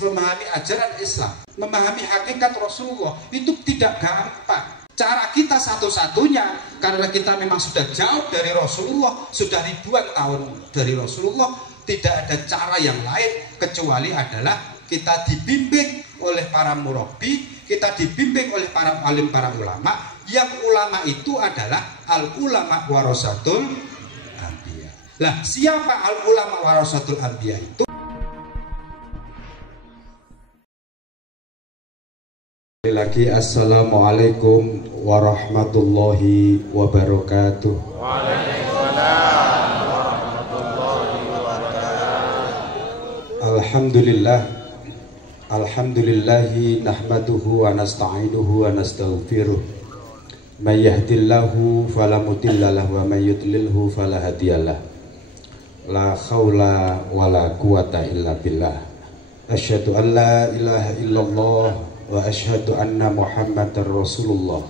memahami ajaran Islam, memahami hakikat Rasulullah itu tidak gampang. Cara kita satu-satunya, karena kita memang sudah jauh dari Rasulullah, sudah ribuan tahun dari Rasulullah, tidak ada cara yang lain kecuali adalah kita dibimbing oleh para murabbi, kita dibimbing oleh para alim, para ulama. Yang ulama itu adalah al-ulama warasatul anbiya. Lah, siapa al-ulama warasatul anbiya itu? Lagi assalamualaikum warahmatullahi wabarakatuh. Waalaikumsalam warahmatullahi wabarakatuh. Alhamdulillahi nahmaduhu wa nasta'inuhu wa nastaghfiruh. May yahdillahu fala mudhillalah wa may yudlilhu fala hadiyalah. La haula wala quwata illa billah. Asyhadu an la ilaha illallah wa asyhadu anna Muhammadar Rasulullah.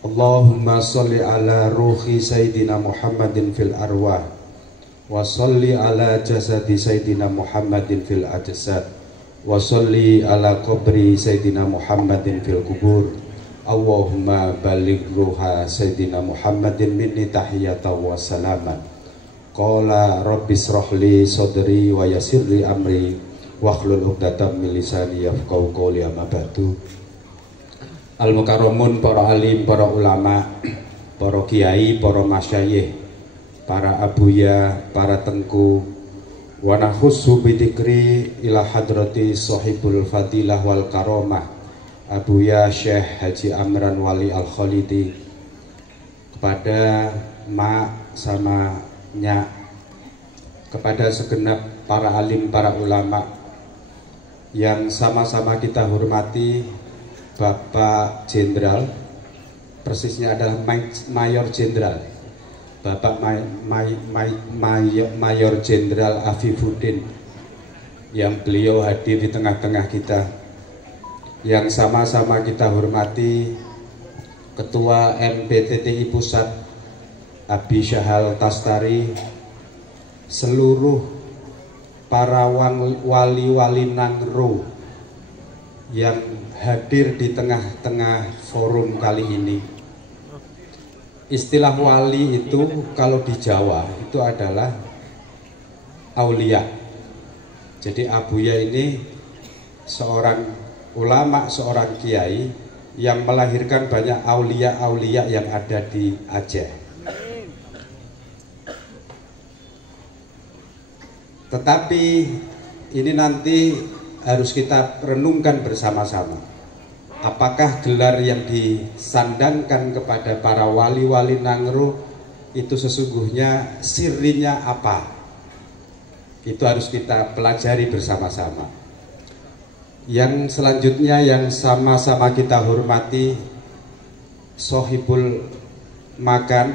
Allahumma sholli ala ruhi Sayyidina Muhammadin fil arwah wa sholli ala jasadi Sayyidina Muhammadin fil ajsad wa sholli ala qabri Sayyidina Muhammadin fil kubur. Allahumma baligh ruha Sayyidina Muhammadin minni tahiyatan wa salaman. Qala rabbis shrahli sadri wa yassirli amri wahlul 'uqdatam min lisani yafqahu qawli, amma ba'du. Al-mukarramun, para alim, para ulama, para kiai, para masyayikh, para abuya, para tengku, wa nakhussu bidzikri ila hadrati sahibul fadilah wal karamah Abuya Syekh Haji Amran Wali Al-Khalidi, kepada mak sama nyak, kepada segenap para alim, para ulama yang sama-sama kita hormati, Bapak Jenderal, persisnya adalah Mayor Jenderal, Bapak Mayor Jenderal Afifuddin, yang beliau hadir di tengah-tengah kita. Yang sama-sama kita hormati Ketua MPTTI Pusat Abi Syahal Tastari, seluruh para wali-wali Nangro yang hadir di tengah-tengah forum kali ini. Istilah wali itu kalau di Jawa itu adalah aulia. Jadi abuya ini seorang ulama, seorang kiai yang melahirkan banyak aulia-aulia yang ada di Aceh. Tetapi ini nanti harus kita renungkan bersama-sama. Apakah gelar yang disandangkan kepada para wali-wali Nangro itu sesungguhnya sirinya apa? Itu harus kita pelajari bersama-sama. Yang selanjutnya yang sama-sama kita hormati, sohibul makan.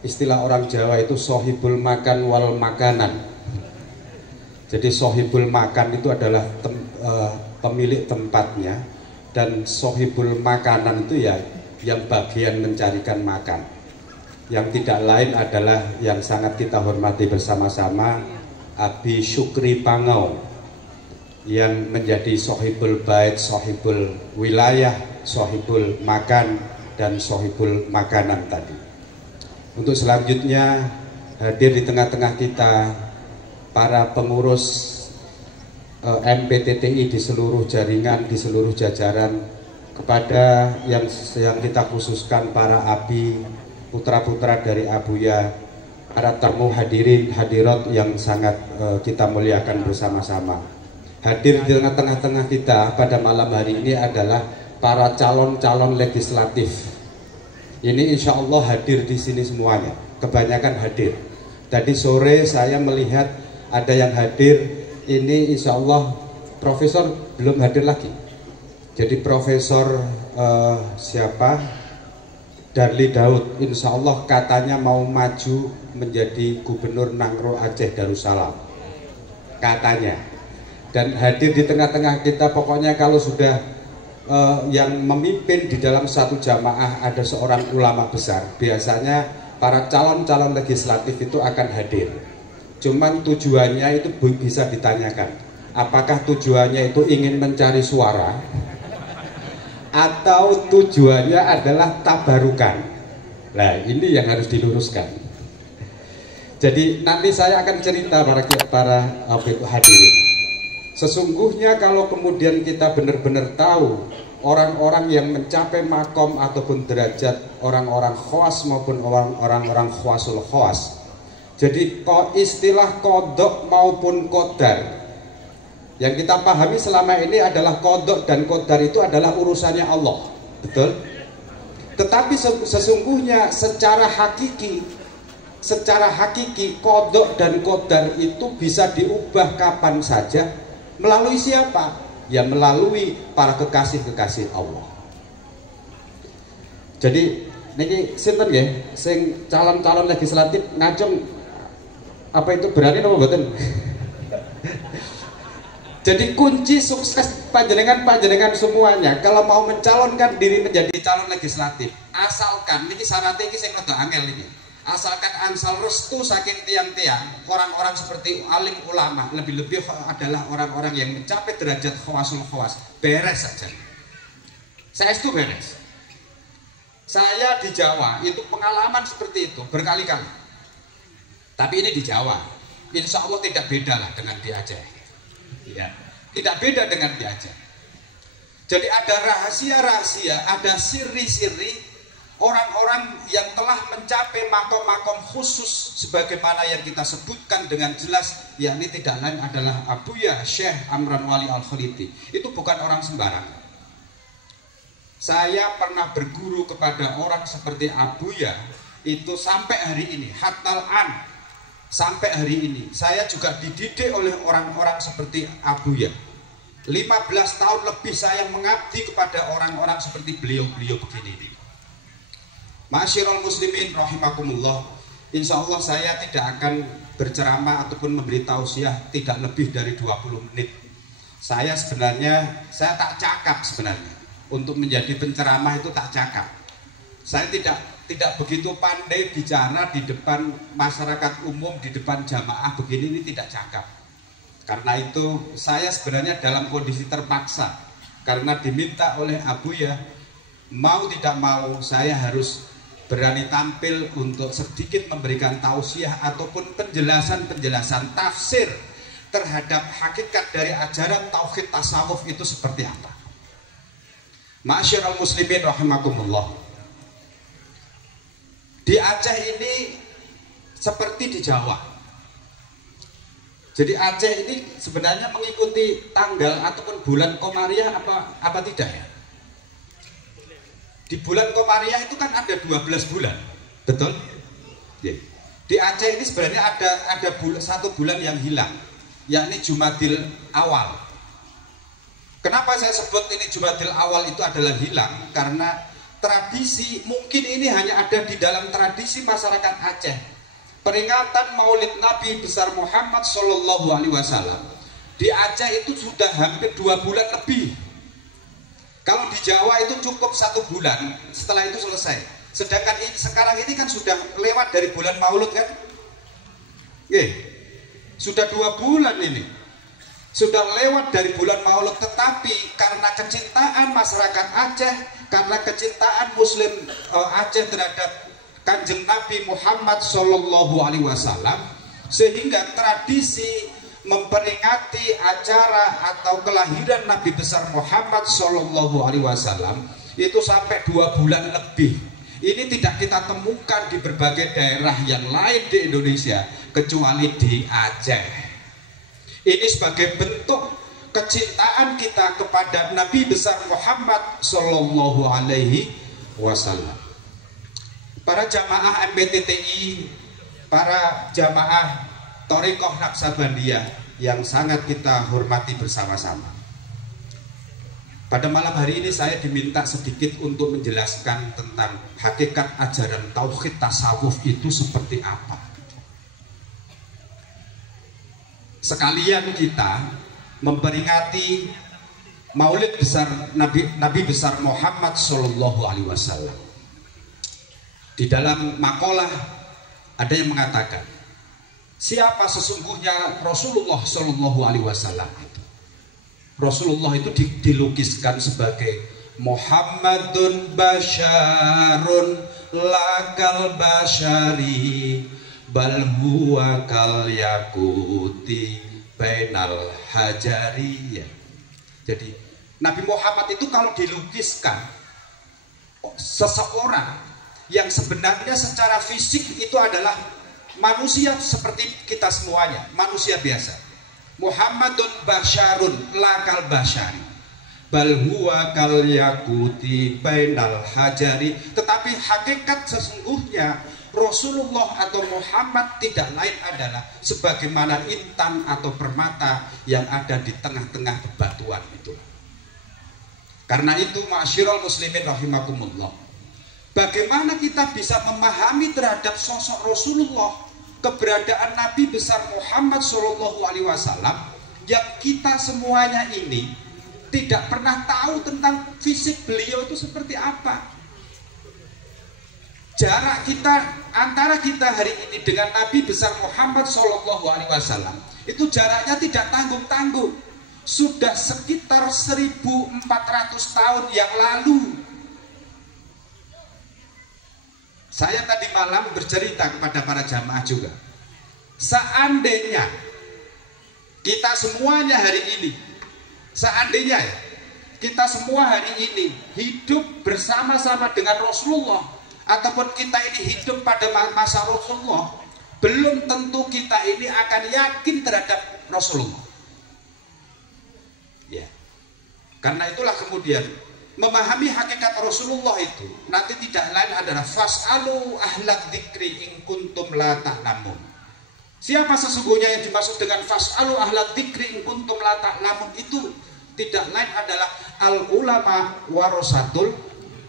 Istilah orang Jawa itu sohibul makan wal makanan. Jadi sohibul makan itu adalah pemilik tempatnya, dan sohibul makanan itu ya yang bagian mencarikan makan. Yang tidak lain adalah yang sangat kita hormati bersama-sama, Abi Syukri Pangau, yang menjadi sohibul bait, sohibul wilayah, sohibul makan, dan sohibul makanan tadi. Untuk selanjutnya hadir di tengah-tengah kita para pengurus MPTTI di seluruh jaringan, di seluruh jajaran, kepada yang kita khususkan para abi, putra-putra dari abuya, para tamu hadirin hadirat yang sangat kita muliakan bersama-sama. Hadir di tengah-tengah kita pada malam hari ini adalah para calon-calon legislatif. Ini insya Allah hadir di sini semuanya, kebanyakan hadir. Tadi sore saya melihat ada yang hadir, ini insya Allah profesor belum hadir lagi. Jadi profesor siapa? Darli Daud, insya Allah katanya mau maju menjadi gubernur Nangro Aceh Darussalam, katanya. Dan hadir di tengah-tengah kita, pokoknya kalau sudah yang memimpin di dalam satu jamaah ada seorang ulama besar, biasanya para calon-calon legislatif itu akan hadir. Cuman tujuannya itu bisa ditanyakan. apakah tujuannya itu ingin mencari suara atau tujuannya adalah tabarukan. Nah, ini yang harus diluruskan. Jadi nanti saya akan cerita para hadirin. Sesungguhnya kalau kemudian kita benar-benar tahu orang-orang yang mencapai makom ataupun derajat orang-orang khawas maupun orang-orang khawasul khawas. Jadi istilah kodok maupun kodar yang kita pahami selama ini adalah kodok dan kodar itu adalah urusannya Allah, betul? Tetapi sesungguhnya secara hakiki kodok dan kodar itu bisa diubah kapan saja. Melalui siapa? Ya melalui para kekasih-kekasih Allah. Jadi niki sinten nggih sing calon-calon legislatif ngajeng apa itu berani apa mboten? Jadi kunci sukses panjenengan semuanya kalau mau mencalonkan diri menjadi calon legislatif, asalkan niki syaratnya iki sing rada angel iki. Asalkan ansal restu saking tiang-tiang orang-orang seperti alim ulama, lebih-lebih adalah orang-orang yang mencapai derajat khawasul khawas, beres saja. Saya itu beres. Saya di Jawa itu pengalaman seperti itu berkali-kali. Tapi ini di Jawa, insya Allah tidak beda lah dengan di Aceh. Ya, tidak beda dengan di Aceh. Jadi ada rahasia-rahasia, ada siri-siri orang-orang yang telah mencapai makom-makom khusus sebagaimana yang kita sebutkan dengan jelas, yakni tidak lain adalah Abuya Syekh Amran Wali Al-Khalidi. Itu bukan orang sembarangan. Saya pernah berguru kepada orang seperti Abuya itu sampai hari ini, hatal an. Sampai hari ini saya juga dididik oleh orang-orang seperti Abuya. 15 tahun lebih saya mengabdi kepada orang-orang seperti beliau-beliau begini. Ma'asyiral muslimin rahimakumullah. Insya Allah saya tidak akan berceramah ataupun memberi tausiah tidak lebih dari 20 menit. Saya tak cakap sebenarnya. Untuk menjadi penceramah itu tak cakap. Saya tidak begitu pandai bicara di depan masyarakat umum, di depan jamaah begini, ini tidak cakap. Karena itu saya sebenarnya dalam kondisi terpaksa, karena diminta oleh Abuya, mau tidak mau saya harus berani tampil untuk sedikit memberikan tausiah ataupun penjelasan-penjelasan tafsir terhadap hakikat dari ajaran tauhid tasawuf itu seperti apa. Ma'asyiral muslimin rahimakumullah. Di Aceh ini seperti di Jawa. Jadi Aceh ini sebenarnya mengikuti tanggal ataupun bulan Komariah apa tidak ya? Di bulan Komariah itu kan ada 12 bulan, betul? Di Aceh ini sebenarnya ada satu bulan yang hilang, yakni Jumadil Awal. Kenapa saya sebut ini Jumadil Awal itu adalah hilang? Karena tradisi, mungkin ini hanya ada di dalam tradisi masyarakat Aceh. Peringatan Maulid Nabi besar Muhammad Shallallahu Alaihi Wasallam di Aceh itu sudah hampir 2 bulan lebih. Kalau di Jawa itu cukup 1 bulan, setelah itu selesai. Sedangkan sekarang ini kan sudah lewat dari bulan Maulud kan? Sudah 2 bulan ini. Sudah lewat dari bulan Maulud, tetapi karena kecintaan masyarakat Aceh, karena kecintaan Muslim Aceh terhadap Kanjeng Nabi Muhammad Shallallahu Alaihi Wasallam, sehingga tradisi memperingati acara atau kelahiran Nabi besar Muhammad Shallallahu Alaihi Wasallam itu sampai 2 bulan lebih. Ini tidak kita temukan di berbagai daerah yang lain di Indonesia kecuali di Aceh. Ini sebagai bentuk kecintaan kita kepada Nabi besar Muhammad Shallallahu Alaihi Wasallam. Para jamaah MPTTI, para jamaah Thariqah Naqsabandiyah yang sangat kita hormati bersama-sama. Pada malam hari ini saya diminta sedikit untuk menjelaskan tentang hakikat ajaran tauhid tasawuf itu seperti apa. Sekalian kita memperingati Maulid besar Nabi besar Muhammad Shallallahu Alaihi Wasallam. Di dalam makalah ada yang mengatakan, siapa sesungguhnya Rasulullah Shallallahu Alaihi Wasallam itu? Rasulullah itu dilukiskan sebagai Muhammadun basyarun lakal basyari bal huwa kal yakuti bainal hajari. Jadi Nabi Muhammad itu kalau dilukiskan seseorang yang sebenarnya secara fisik itu adalah manusia seperti kita semuanya, manusia biasa. Muhammadun basyarun lakal basyari bal huwa kal yakuti bainal hajari. Tetapi hakikat sesungguhnya Rasulullah atau Muhammad tidak lain adalah sebagaimana intan atau permata yang ada di tengah-tengah bebatuan itu. Karena itu ma'asyiral muslimin rahimakumullah, bagaimana kita bisa memahami terhadap sosok Rasulullah, keberadaan Nabi besar Muhammad SAW, yang kita semuanya ini tidak pernah tahu tentang fisik beliau itu seperti apa. Jarak kita antara kita hari ini dengan Nabi besar Muhammad SAW itu jaraknya tidak tanggung-tanggung. Sudah sekitar 1400 tahun yang lalu. Saya tadi malam bercerita kepada para jamaah juga, seandainya kita semuanya hari ini, seandainya ya, kita semua hari ini hidup bersama-sama dengan Rasulullah, ataupun kita ini hidup pada masa Rasulullah, belum tentu kita ini akan yakin terhadap Rasulullah. Ya, karena itulah kemudian memahami hakikat Rasulullah itu nanti tidak lain adalah fas'alu ahlad dzikri in kuntum la ta'lamun. Siapa sesungguhnya yang dimaksud dengan fas'alu ahlad dzikri in kuntum la ta'lamun itu tidak lain adalah al ulama warasatul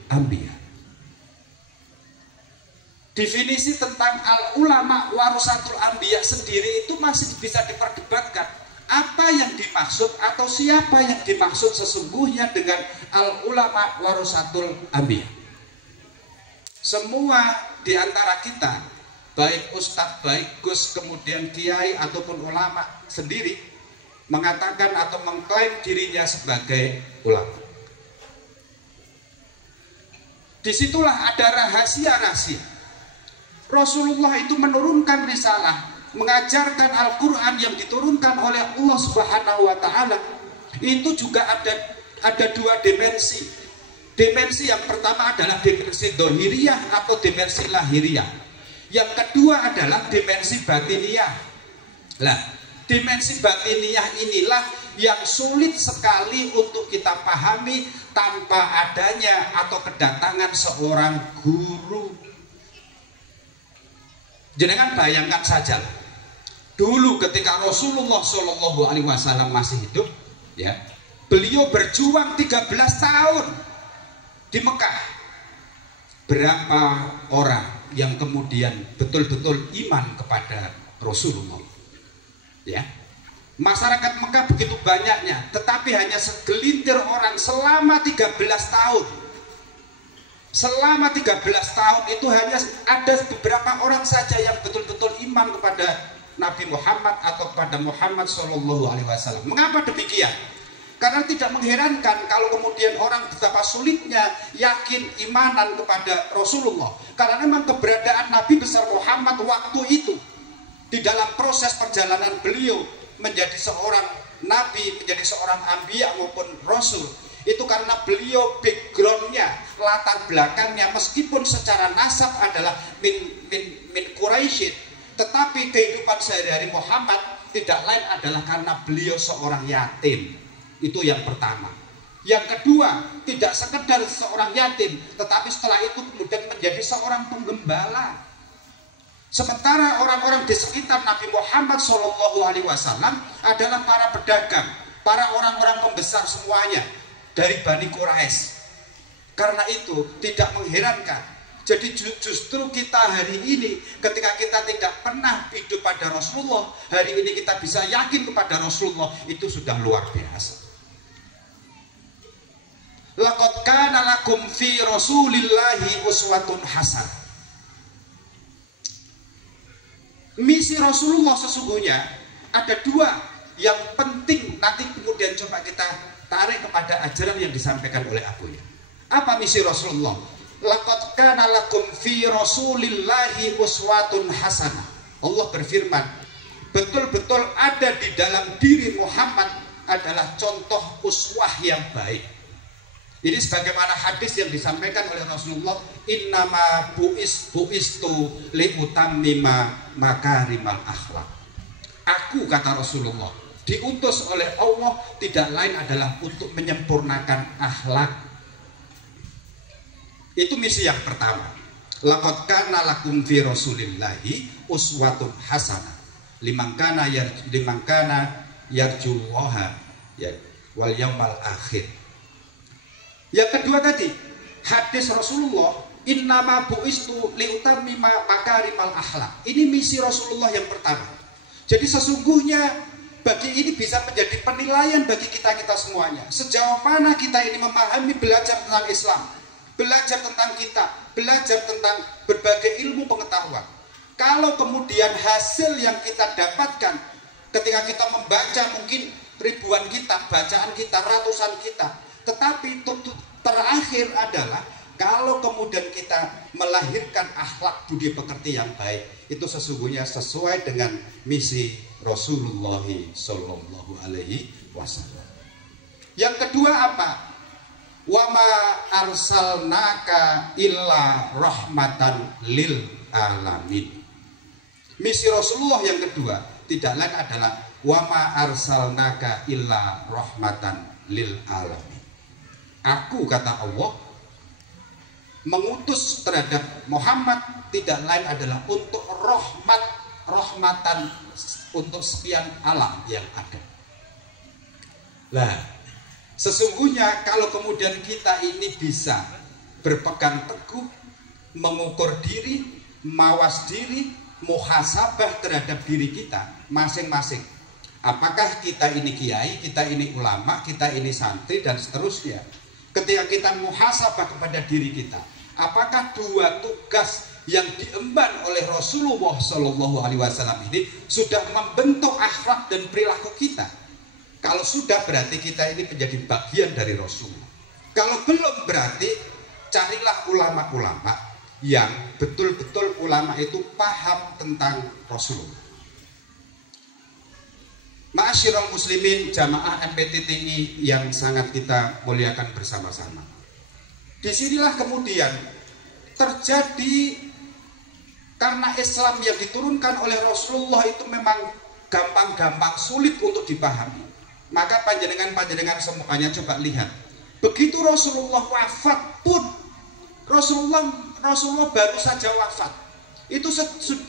anbiya. Definisi tentang al ulama warasatul anbiya sendiri itu masih bisa diperdebatkan. Apa yang dimaksud atau siapa yang dimaksud sesungguhnya dengan al ulama warasatul anbiya? Semua di antara kita, baik ustadz, baik gus, kemudian kiai ataupun ulama sendiri mengatakan atau mengklaim dirinya sebagai ulama. Disitulah ada rahasia-rahasia. Rasulullah itu menurunkan risalah, mengajarkan Al-Quran yang diturunkan oleh Allah Subhanahu wa Ta'ala. Itu juga ada dua dimensi. Dimensi yang pertama adalah dimensi dohiriyah atau dimensi lahiriyah. Yang kedua adalah dimensi batiniyah. Nah, dimensi batiniyah inilah yang sulit sekali untuk kita pahami tanpa adanya atau kedatangan seorang guru. Jangan bayangkan saja, dulu ketika Rasulullah SAW masih hidup, ya, beliau berjuang 13 tahun di Mekah. Berapa orang yang kemudian betul-betul iman kepada Rasulullah? Ya, masyarakat Mekah begitu banyaknya, tetapi hanya segelintir orang selama 13 tahun. Selama 13 tahun itu hanya ada beberapa orang saja yang betul-betul iman kepada Nabi Muhammad atau kepada Muhammad SAW. Mengapa demikian? Karena tidak mengherankan kalau kemudian orang betapa sulitnya yakin imanan kepada Rasulullah. Karena memang keberadaan Nabi besar Muhammad waktu itu di dalam proses perjalanan beliau menjadi seorang Nabi, menjadi seorang anbiya maupun Rasul, itu karena beliau backgroundnya, latar belakangnya meskipun secara nasab adalah min Quraisy, tetapi kehidupan sehari-hari Muhammad tidak lain adalah karena beliau seorang yatim. Itu yang pertama. Yang kedua, tidak sekedar seorang yatim, tetapi setelah itu kemudian menjadi seorang penggembala. Sementara orang-orang di sekitar Nabi Muhammad SAW adalah para pedagang, para orang-orang pembesar semuanya dari Bani Quraisy. Karena itu tidak mengherankan. Jadi justru kita hari ini ketika kita tidak pernah hidup pada Rasulullah, hari ini kita bisa yakin kepada Rasulullah, itu sudah luar biasa. Laqad kana lakum fi Rasulillahi uswatun hasanah. Misi Rasulullah sesungguhnya ada dua. yang penting nanti kemudian coba kita tarik kepada ajaran yang disampaikan oleh Abuya. Apa misi Rasulullah? Laqad kana lakum fi Rasulillahi uswatun hasanah. Allah berfirman, betul-betul ada di dalam diri Muhammad adalah contoh uswah yang baik. Ini sebagaimana hadis yang disampaikan oleh Rasulullah, innama buistu liutammima makarimal akhlak. Aku, kata Rasulullah, diutus oleh Allah tidak lain adalah untuk menyempurnakan akhlak. Itu misi yang pertama. Laqad kana lakum fi Rasulillahi uswatun hasanah liman kana yarjullaha wal yaumal akhir. Yang kedua tadi, hadis Rasulullah, innama buistu liutammima makarimal akhlak. Ini misi Rasulullah yang pertama. Jadi sesungguhnya bagi ini bisa menjadi penilaian bagi kita semuanya. Sejauh mana kita ini memahami, belajar tentang Islam, belajar tentang kitab, belajar tentang berbagai ilmu pengetahuan. Kalau kemudian hasil yang kita dapatkan ketika kita membaca mungkin ribuan kitab, bacaan kita, ratusan kitab, tetapi terakhir adalah kalau kemudian kita melahirkan akhlak budi pekerti yang baik, itu sesungguhnya sesuai dengan misi Rasulullah Sallallahu Alaihi Wasallam. Yang kedua apa? Wa ma arsalnaka illa rahmatan lil alamin. Misi Rasulullah yang kedua tidak lain adalah wa ma arsalnaka illa rahmatan lil alamin. Aku, kata Allah, mengutus terhadap Muhammad tidak lain adalah untuk rahmatan untuk sekian alam yang ada. Lah, sesungguhnya kalau kemudian kita ini bisa berpegang teguh, mengukur diri, mawas diri, muhasabah terhadap diri kita masing-masing. Apakah kita ini kiai, kita ini ulama, kita ini santri dan seterusnya. Ketika kita muhasabah kepada diri kita, apakah dua tugas yang diemban oleh Rasulullah Shallallahu Alaihi Wasallam ini sudah membentuk akhlak dan perilaku kita? Kalau sudah, berarti kita ini menjadi bagian dari Rasulullah. Kalau belum, berarti carilah ulama-ulama yang betul-betul ulama itu paham tentang Rasulullah. Ma'asyiral muslimin, jamaah MPTTI yang sangat kita muliakan bersama-sama. Disinilah kemudian terjadi, karena Islam yang diturunkan oleh Rasulullah itu memang gampang-gampang sulit untuk dipahami. Maka panjenengan semuanya coba lihat. Begitu Rasulullah wafat pun, Rasulullah baru saja wafat. Itu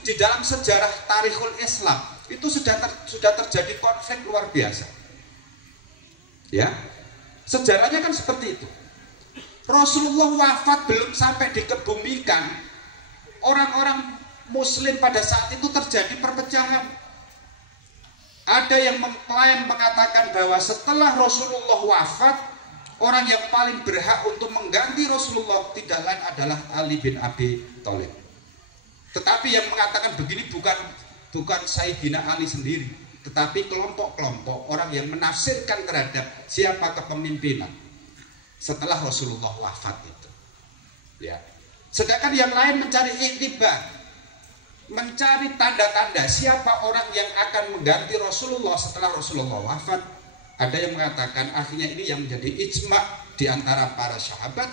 di dalam sejarah tarikhul Islam itu sudah terjadi konflik luar biasa. Ya, sejarahnya kan seperti itu. Rasulullah wafat belum sampai dikebumikan, orang-orang Muslim pada saat itu terjadi perpecahan. Ada yang mengklaim mengatakan bahwa setelah Rasulullah wafat, orang yang paling berhak untuk mengganti Rasulullah tidak lain adalah Ali bin Abi Thalib. Tetapi yang mengatakan begini bukan Sayyidina Ali sendiri, tetapi kelompok-kelompok orang yang menafsirkan terhadap siapa kepemimpinan setelah Rasulullah wafat itu. Ya. Sedangkan yang lain mencari iktibar, mencari tanda-tanda siapa orang yang akan mengganti Rasulullah setelah Rasulullah wafat. Ada yang mengatakan akhirnya ini yang menjadi ijma di antara para sahabat,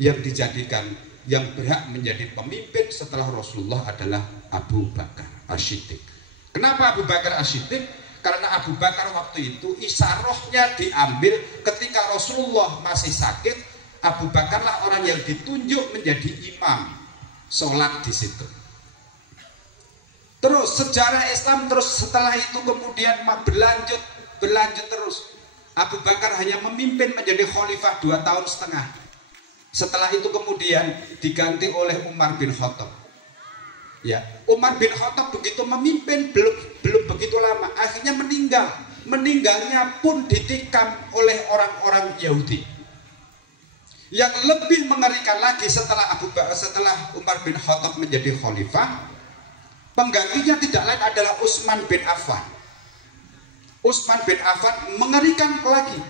yang dijadikan yang berhak menjadi pemimpin setelah Rasulullah adalah Abu Bakar As-Siddiq. Kenapa Abu Bakar As-Siddiq? Karena Abu Bakar waktu itu isarohnya diambil ketika Rasulullah masih sakit. Abu Bakarlah orang yang ditunjuk menjadi imam sholat di situ. Terus sejarah Islam terus setelah itu kemudian berlanjut terus. Abu Bakar hanya memimpin menjadi khalifah 2,5 tahun. Setelah itu kemudian diganti oleh Umar bin Khattab. Ya, Umar bin Khattab begitu memimpin belum begitu lama, akhirnya meninggal. Meninggalnya pun ditikam oleh orang-orang Yahudi. Yang lebih mengerikan lagi, setelah Umar bin Khattab menjadi khalifah, penggantinya tidak lain adalah Utsman bin Affan. Utsman bin Affan mengerikan lagi.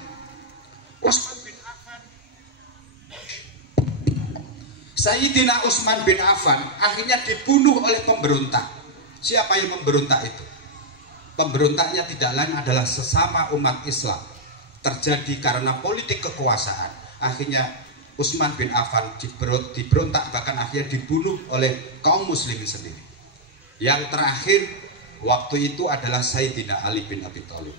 Sayyidina Utsman bin Affan akhirnya dibunuh oleh pemberontak. Siapa yang memberontak itu? Pemberontaknya tidak lain adalah sesama umat Islam. Terjadi karena politik kekuasaan. Akhirnya Utsman bin Affan diberontak, bahkan akhirnya dibunuh oleh kaum muslimin sendiri. Yang terakhir waktu itu adalah Sayyidina Ali bin Abi Thalib.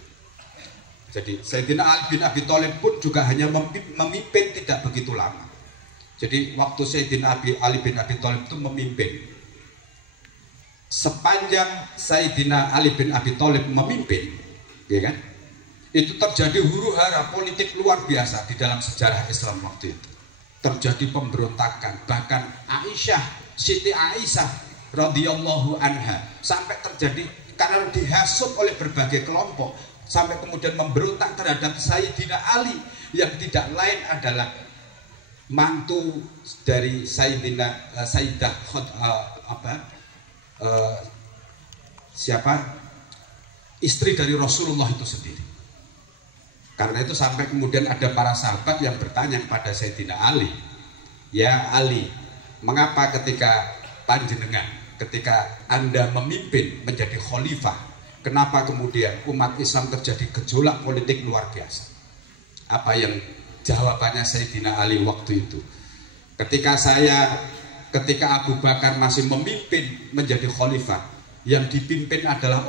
Jadi Sayyidina Ali bin Abi Thalib pun juga hanya memimpin tidak begitu lama. Jadi waktu Sayyidina Ali bin Abi Thalib itu memimpin, sepanjang Sayyidina Ali bin Abi Thalib memimpin, ya kan? Itu terjadi huru-hara politik luar biasa di dalam sejarah Islam waktu itu. Terjadi pemberontakan, bahkan Siti Aisyah radhiyallahu anha sampai terjadi karena dihasut oleh berbagai kelompok, sampai kemudian memberontak terhadap Sayyidina Ali yang tidak lain adalah mantu dari Sayyidah istri dari Rasulullah itu sendiri. Karena itu sampai kemudian ada para sahabat yang bertanya kepada Sayyidina Ali, ya Ali, mengapa ketika Anda memimpin menjadi khalifah, kenapa kemudian umat Islam terjadi gejolak politik luar biasa? Apa yang jawabannya Sayyidina Ali waktu itu? Ketika Abu Bakar masih memimpin menjadi khalifah, yang dipimpin adalah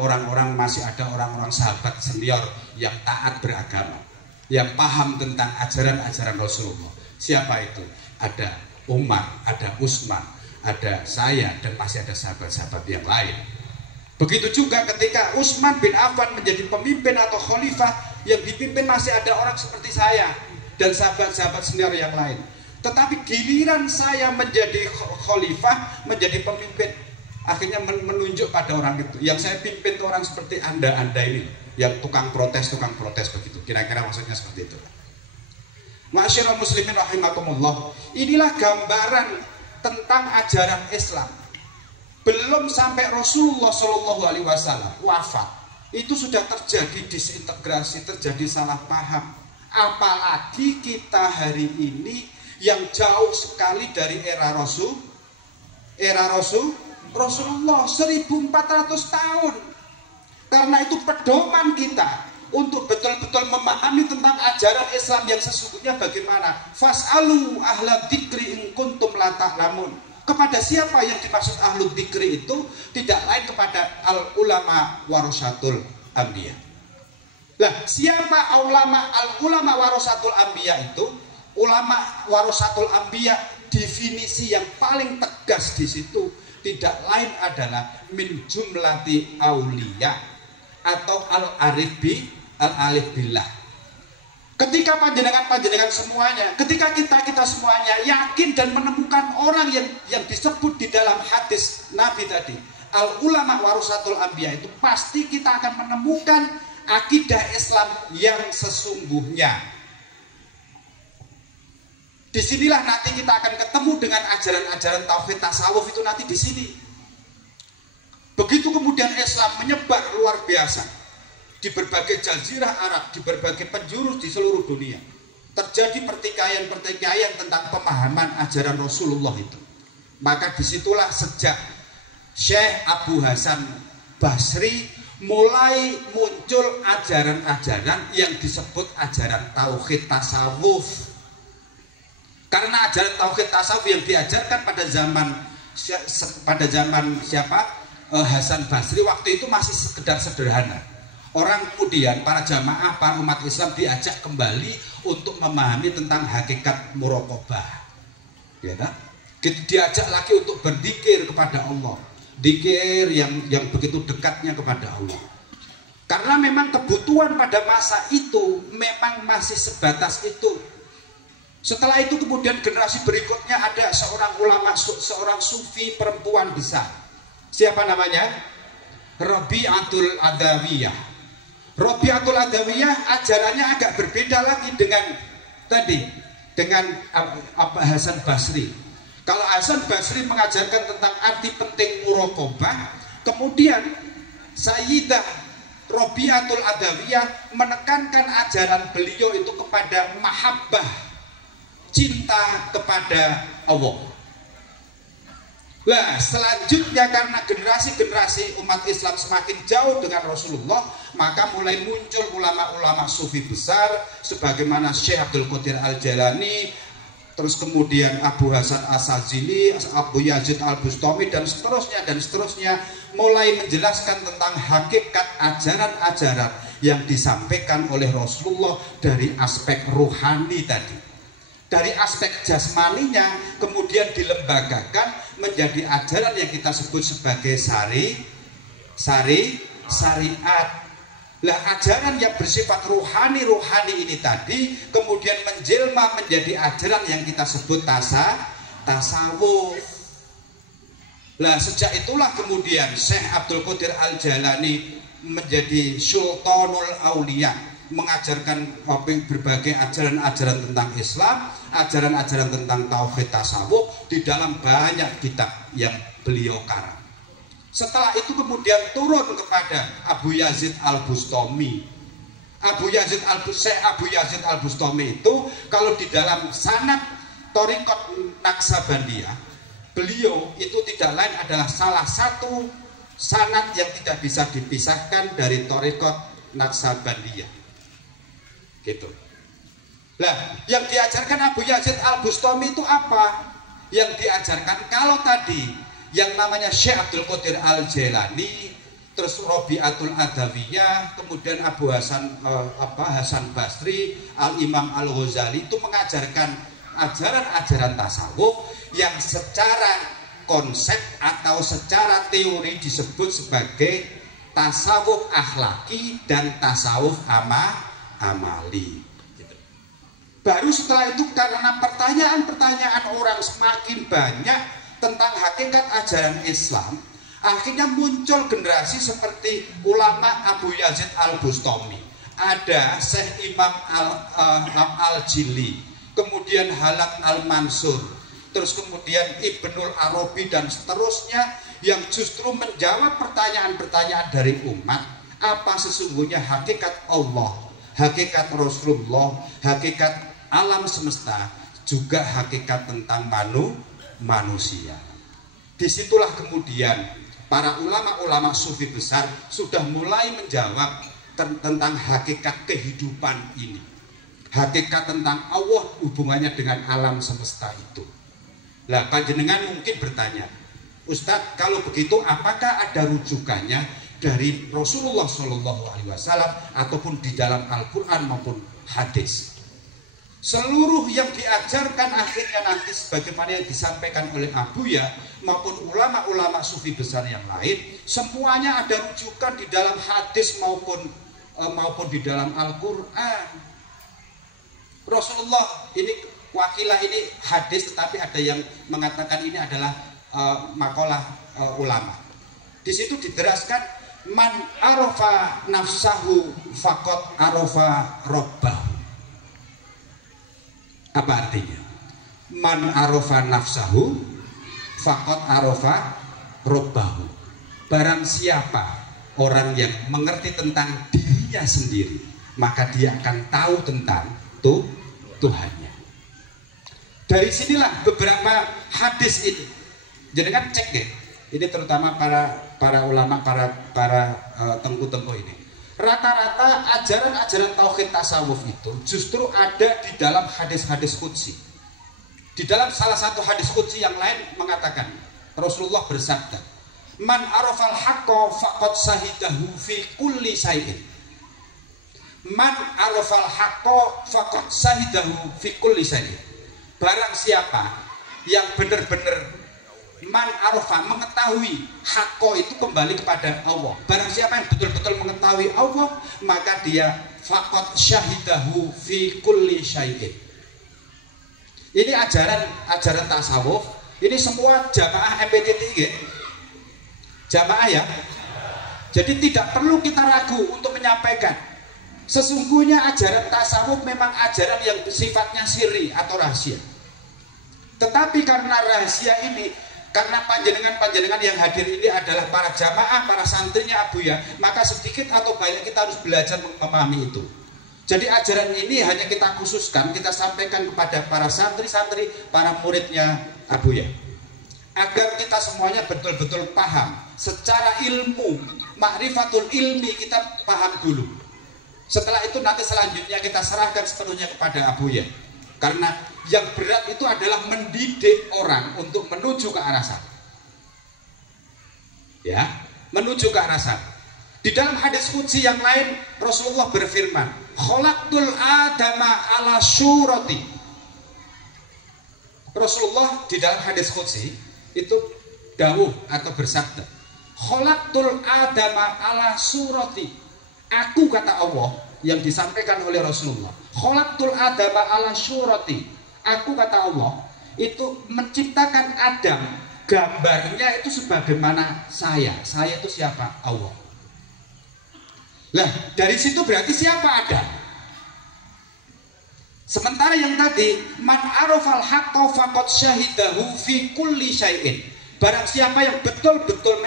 masih ada orang-orang sahabat senior yang taat beragama, yang paham tentang ajaran-ajaran Rasulullah. Siapa itu? Ada Umar, ada Utsman, ada saya, dan masih ada sahabat-sahabat yang lain. Begitu juga ketika Utsman bin Affan menjadi pemimpin atau khalifah, yang dipimpin masih ada orang seperti saya dan sahabat-sahabat senior yang lain. Tetapi giliran saya menjadi khalifah, menjadi pemimpin, akhirnya menunjuk pada orang itu. Yang saya pimpin itu orang seperti anda ini, yang tukang protes begitu. Kira-kira maksudnya seperti itu. Ma'asyiral muslimin rahimakumullah. Inilah gambaran tentang ajaran Islam. Belum sampai Rasulullah SAW wafat, itu sudah terjadi disintegrasi, terjadi salah paham. Apalagi kita hari ini yang jauh sekali dari era Rasulullah 1400 tahun. Karena itu pedoman kita untuk betul-betul memahami tentang ajaran Islam yang sesungguhnya bagaimana. Fas'alu ahla dzikri in kuntum la ta'lamun. Kepada siapa yang dimaksud ahlu dzikri itu? Tidak lain kepada al ulama warasatul anbiya. Lah, siapa ulama warasatul anbiya itu? Ulama warasatul anbiya, definisi yang paling tegas di situ tidak lain adalah min jumlati auliya atau al-alif billah. Ketika panjenengan semuanya, ketika kita semuanya yakin dan menemukan orang yang disebut di dalam hadis Nabi tadi, al ulama warasatul anbiya, itu pasti kita akan menemukan akidah Islam yang sesungguhnya. Disinilah nanti kita akan ketemu dengan ajaran-ajaran tauhid tasawuf itu nanti di sini. Begitu kemudian Islam menyebar luar biasa di berbagai jazirah Arab, di berbagai penjuru di seluruh dunia. Terjadi pertikaian tentang pemahaman ajaran Rasulullah itu. Maka disitulah sejak Syekh Abu Hasan Basri mulai muncul ajaran-ajaran yang disebut ajaran tauhid tasawuf. Karena ajaran tauhid tasawuf yang diajarkan pada zaman siapa? Hasan Basri waktu itu masih sekedar sederhana. Orang kemudian para jamaah, para umat Islam diajak kembali untuk memahami tentang hakikat muraqabah. Ya kan? Diajak lagi untuk berzikir kepada Allah. Zikir yang begitu dekatnya kepada Allah. Karena memang kebutuhan pada masa itu memang masih sebatas itu. Setelah itu kemudian generasi berikutnya ada seorang ulama, seorang sufi perempuan besar. Siapa namanya? Rabi'atul Adawiyah. Rabi'atul Adawiyah ajarannya agak berbeda lagi dengan Hasan Basri. Kalau Hasan Basri mengajarkan tentang arti penting muraqabah, kemudian Sayyidah Robiatul Adawiyah menekankan ajaran beliau itu kepada mahabbah, cinta kepada Allah. Nah, selanjutnya karena generasi-generasi umat Islam semakin jauh dengan Rasulullah, maka mulai muncul ulama-ulama sufi besar sebagaimana Syekh Abdul Qadir Al-Jailani, terus kemudian Abu Hasan As-Sazili, Abu Yazid Al-Bustami, dan seterusnya mulai menjelaskan tentang hakikat ajaran-ajaran yang disampaikan oleh Rasulullah dari aspek rohani tadi. Dari aspek jasmaninya kemudian dilembagakan menjadi ajaran yang kita sebut sebagai syariat. Lah, ajaran yang bersifat rohani ini tadi kemudian menjelma menjadi ajaran yang kita sebut tasawuf. Lah, sejak itulah kemudian Syekh Abdul Qadir Al-Jailani menjadi Sultanul Auliya, mengajarkan berbagai ajaran-ajaran tentang Islam, ajaran-ajaran tentang tauhid tasawuf di dalam banyak kitab yang beliau karang. Setelah itu kemudian turun kepada Abu Yazid Al-Bustami. Syekh Abu Yazid Al-Bustami itu kalau di dalam sanad Thariqat Naqsabandiyah, beliau itu tidak lain adalah salah satu sanad yang tidak bisa dipisahkan dari Thariqat Naqsabandiyah. Gitu. Nah, yang diajarkan Abu Yazid Al-Bustami itu apa? Yang diajarkan kalau tadi yang namanya Syekh Abdul Qadir Al-Jailani, terus Robiatul Adawiyah, kemudian Abu Hasan Hasan Basri, Al-Imam Al-Ghazali itu mengajarkan ajaran-ajaran tasawuf yang secara konsep atau secara teori disebut sebagai tasawuf akhlaki dan tasawuf amali. Baru setelah itu karena pertanyaan-pertanyaan orang semakin banyak tentang hakikat ajaran Islam, akhirnya muncul generasi seperti ulama Abu Yazid Al-Bustami, ada Syekh Imam Al-Jili, kemudian Halak Al-Mansur, terus kemudian Ibnul Arabi dan seterusnya, yang justru menjawab pertanyaan-pertanyaan dari umat, apa sesungguhnya hakikat Allah, hakikat Rasulullah, hakikat alam semesta, juga hakikat tentang manusia. Disitulah kemudian para ulama-ulama sufi besar sudah mulai menjawab tentang hakikat kehidupan ini, hakikat tentang Allah, hubungannya dengan alam semesta itu. Lah, panjenengan mungkin bertanya, Ustadz, kalau begitu apakah ada rujukannya dari Rasulullah SAW ataupun di dalam Al-Quran maupun hadis? Seluruh yang diajarkan akhirnya nanti sebagaimana yang disampaikan oleh Abuya maupun ulama-ulama sufi besar yang lain, semuanya ada rujukan di dalam hadis maupun di dalam Al-Quran. Rasulullah ini wakilah ini hadis, tetapi ada yang mengatakan ini adalah makalah ulama. Di situ diteraskan, man arafa nafsahu faqad arafa rabbahu. Apa artinya? Man arafa nafsahu faqad arafa rabbahu. Barang siapa orang yang mengerti tentang dirinya sendiri, maka dia akan tahu tentang Tuhannya. Dari sinilah beberapa hadis ini. Jangan cek deh. Ini terutama para ulama, para tengku-tengku ini. Rata-rata ajaran-ajaran tauhid tasawuf itu justru ada di dalam hadis-hadis qudsi. Di dalam salah satu hadis qudsi yang lain mengatakan, Rasulullah bersabda, man arafal haqqa faqad sahidahu fi kulli syai'in. Man arafal haqqa faqad sahidahu fi kulli syai'in. Barang siapa yang benar-benar man arafa, mengetahui hakko itu kembali kepada Allah. Barang siapa yang betul-betul mengetahui Allah, maka dia faqad syahidahu fi kulli syai'in. Ini ajaran tasawuf. Ini semua jamaah MPTI ya. Jamaah ya. Jadi tidak perlu kita ragu untuk menyampaikan, sesungguhnya ajaran tasawuf memang ajaran yang sifatnya sirri atau rahasia. Tetapi karena rahasia ini Karena panjenengan yang hadir ini adalah para jamaah, para santrinya Abuya, maka sedikit atau banyak kita harus belajar memahami itu. Jadi ajaran ini hanya kita khususkan, kita sampaikan kepada para santri-santri, para muridnya Abuya, agar kita semuanya betul-betul paham secara ilmu, ma'rifatul ilmi, kita paham dulu. Setelah itu nanti selanjutnya kita serahkan sepenuhnya kepada Abuya. Karena yang berat itu adalah mendidik orang untuk menuju ke arah sana. Ya, menuju ke arah sana. Di dalam hadis qudsi yang lain Rasulullah berfirman, "Khalaqtul adama ala syurati." Rasulullah di dalam hadis qudsi itu dawuh atau bersabda, "Khalaqtul adama ala surati." Aku, kata Allah, yang disampaikan oleh Rasulullah, khalaqtul adama ala syurati. Aku, kata Allah, itu menciptakan Adam, gambarnya itu sebagaimana saya. Saya itu siapa? Allah. Lah, dari situ berarti siapa Adam? Sementara yang tadi, man arafal haqqa faqad syahidahu fi kulli syai'in. Barang siapa yang betul-betul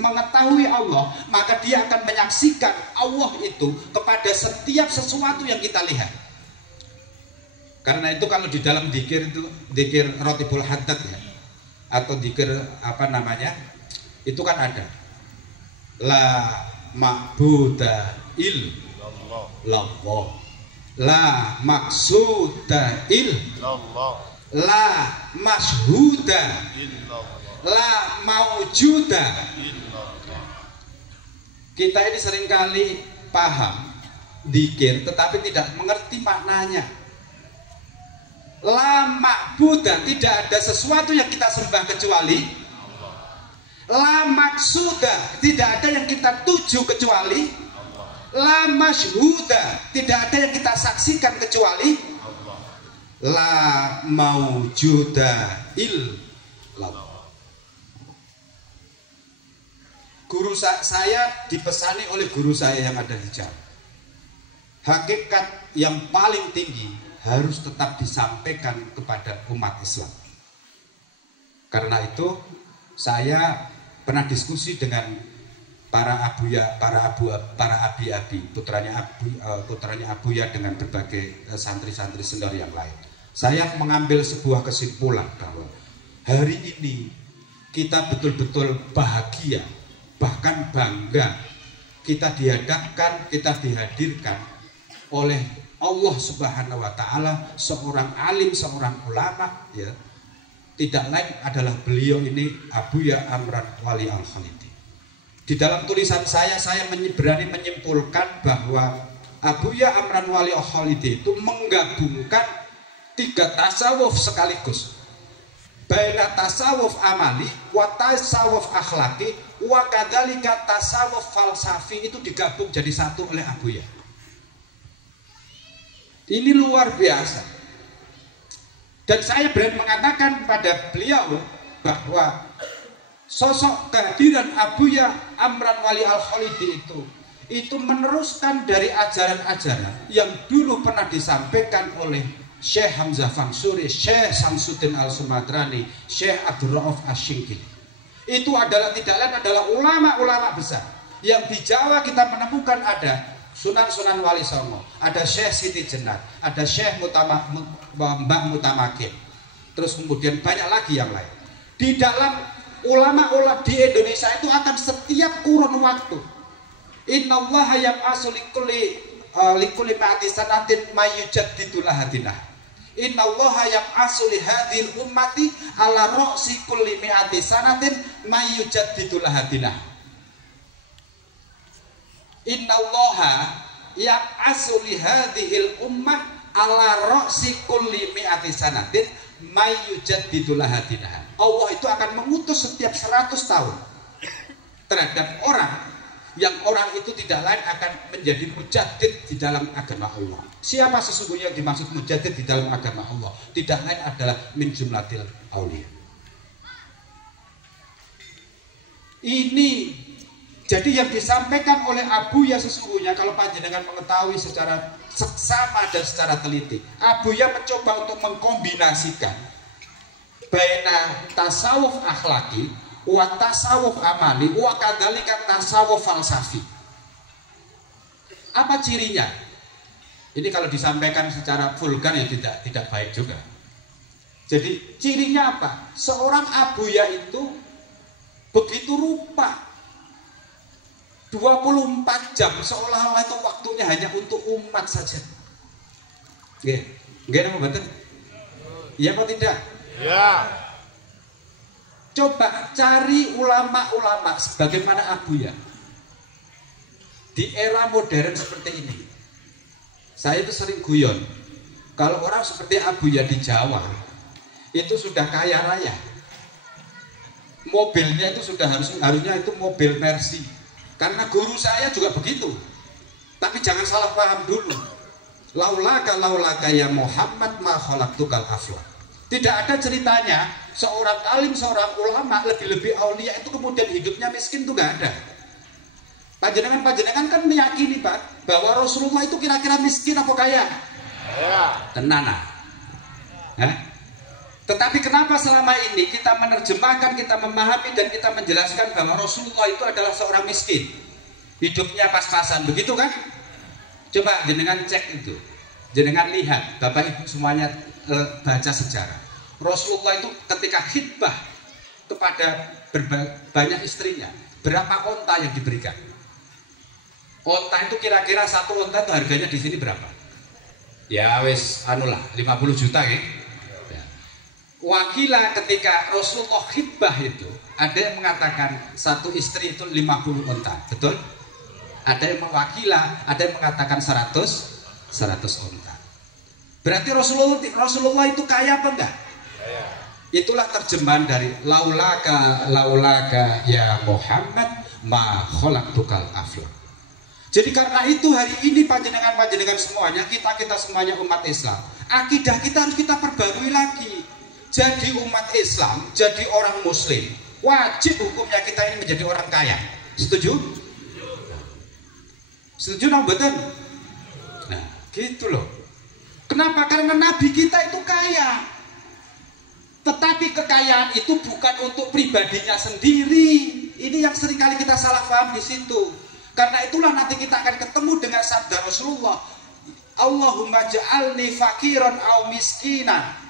mengetahui Allah, maka dia akan menyaksikan Allah itu kepada setiap sesuatu yang kita lihat. Karena itu kalau di dalam dzikir itu, dzikir Rotibul Haddad ya, atau dzikir apa namanya, itu kan ada la ma'buda illallah, la maksuda illallah, la mashuda la maujuda. Kita ini seringkali paham dzikir tetapi tidak mengerti maknanya. La ma'buda, tidak ada sesuatu yang kita sembah kecuali Allah. La maksuda, tidak ada yang kita tuju kecuali Allah. La masyhuda, tidak ada yang kita saksikan kecuali Allah. La maujuda illallah. Guru saya dipesani oleh guru saya yang ada di Jawa, hakikat yang paling tinggi harus tetap disampaikan kepada umat Islam. Karena itu saya pernah diskusi dengan para abuya, para abi-abi, putranya Abuya dengan berbagai santri-santri senior yang lain. Saya mengambil sebuah kesimpulan bahwa hari ini kita betul-betul bahagia, bahkan bangga, kita dihadapkan, kita dihadirkan oleh Allah Subhanahu wa Ta'ala, seorang alim, seorang ulama, ya, tidak lain adalah beliau ini Abuya Amran Wali Al-Khalidi. Di dalam tulisan saya berani menyimpulkan bahwa Abuya Amran Wali Al-Khalidi itu menggabungkan 3 tasawuf sekaligus. Baina tasawuf amali wa tasawuf akhlaki wa kadzalika tasawuf falsafi, itu digabung jadi satu oleh Abuya. Ini luar biasa. Dan saya berani mengatakan pada beliau bahwa sosok kehadiran Abuya Amran Wali Al-Khalidi itu meneruskan dari ajaran-ajaran yang dulu pernah disampaikan oleh Syekh Hamzah Fangsuri, Syekh Samsuddin Al-Sumadrani, Syekh Abdul Rauf Asy-Syinqiti. Itu adalah tidak lain adalah ulama-ulama besar. Yang di Jawa kita menemukan ada Sunan Wali Songo, ada Syekh Siti Jenar, ada Syekh Mbah Mutamakin, terus kemudian banyak lagi yang lain. Di dalam ulama-ulama di Indonesia itu akan setiap kurun waktu, innallaha yab'atsu likulli ma'ati sanatin mayyujaddidu lahadinah. Innallaha yab'atsu li hadhil ummati ala ra'si kulli mi'ati sanatin mayyujaddidu lahadinah. Innallaha yab'atsu li hadhil ummah ala ra'si kulli mi'ati sanatin mayyujaddidu lahadinah. Allah itu akan mengutus setiap 100 tahun terhadap orang yang orang itu tidak lain akan menjadi mujaddid di dalam agama Allah. Siapa sesungguhnya yang dimaksud mujaddid di dalam agama Allah? Tidak lain adalah min jumlatil auliya. Ini jadi yang disampaikan oleh Abuya sesungguhnya, kalau panjenengan mengetahui secara seksama dan secara teliti, Abuya mencoba untuk mengkombinasikan baina tasawuf akhlaki wa tasawuf amali wa kadzalika tasawuf falsafi. Apa cirinya? Ini kalau disampaikan secara vulgar ya tidak baik juga. Jadi cirinya apa? Seorang abuya itu begitu rupa 24 jam seolah-olah itu waktunya hanya untuk umat saja. Nggih, nama betul? Iya apa tidak? Ya. Coba cari ulama-ulama sebagaimana abuya di era modern seperti ini. Saya itu sering guyon, kalau orang seperti abuya di Jawa itu sudah kaya raya, mobilnya itu sudah harusnya itu mobil Mercy, karena guru saya juga begitu. Tapi jangan salah paham dulu, laulaka ya Muhammad ma khalaqtukal afla. Tidak ada ceritanya seorang alim, seorang ulama, lebih-lebih aulia itu kemudian hidupnya miskin, itu nggak ada. Panjenengan kan meyakini Pak bahwa Rasulullah itu kira-kira miskin apa kaya? Ya. Tenana. Tetapi kenapa selama ini kita menerjemahkan, kita memahami dan kita menjelaskan bahwa Rasulullah itu adalah seorang miskin, hidupnya pas-pasan, begitu kan? Coba jenengan cek itu, jenengan lihat, Bapak Ibu semuanya baca sejarah. Rasulullah itu ketika khidbah kepada banyak istrinya, berapa onta yang diberikan? Onta itu kira-kira satu onta itu harganya di sini berapa? Ya wes anulah 50 juta ya. Wakilah ketika Rasulullah khidbah itu ada yang mengatakan satu istri itu 50 onta, betul? Ada yang mewakila, ada yang mengatakan 100 onta. Berarti Rasulullah itu kaya apa enggak? Kaya. Itulah terjemahan dari laulaka ya Muhammad ma khalaqtukal afla. Jadi karena itu hari ini panjenengan semuanya, kita semuanya umat Islam, akidah kita harus kita perbarui lagi. Jadi umat Islam, jadi orang Muslim, wajib hukumnya kita ini menjadi orang kaya. Setuju? Setuju nggak betul? Nah, gitu loh. Kenapa? Karena Nabi kita itu kaya. Tetapi kekayaan itu bukan untuk pribadinya sendiri. Ini yang seringkali kita salah paham di situ. Karena itulah nanti kita akan ketemu dengan sabda Rasulullah, Allahumma ja'alni fakiran au miskinan.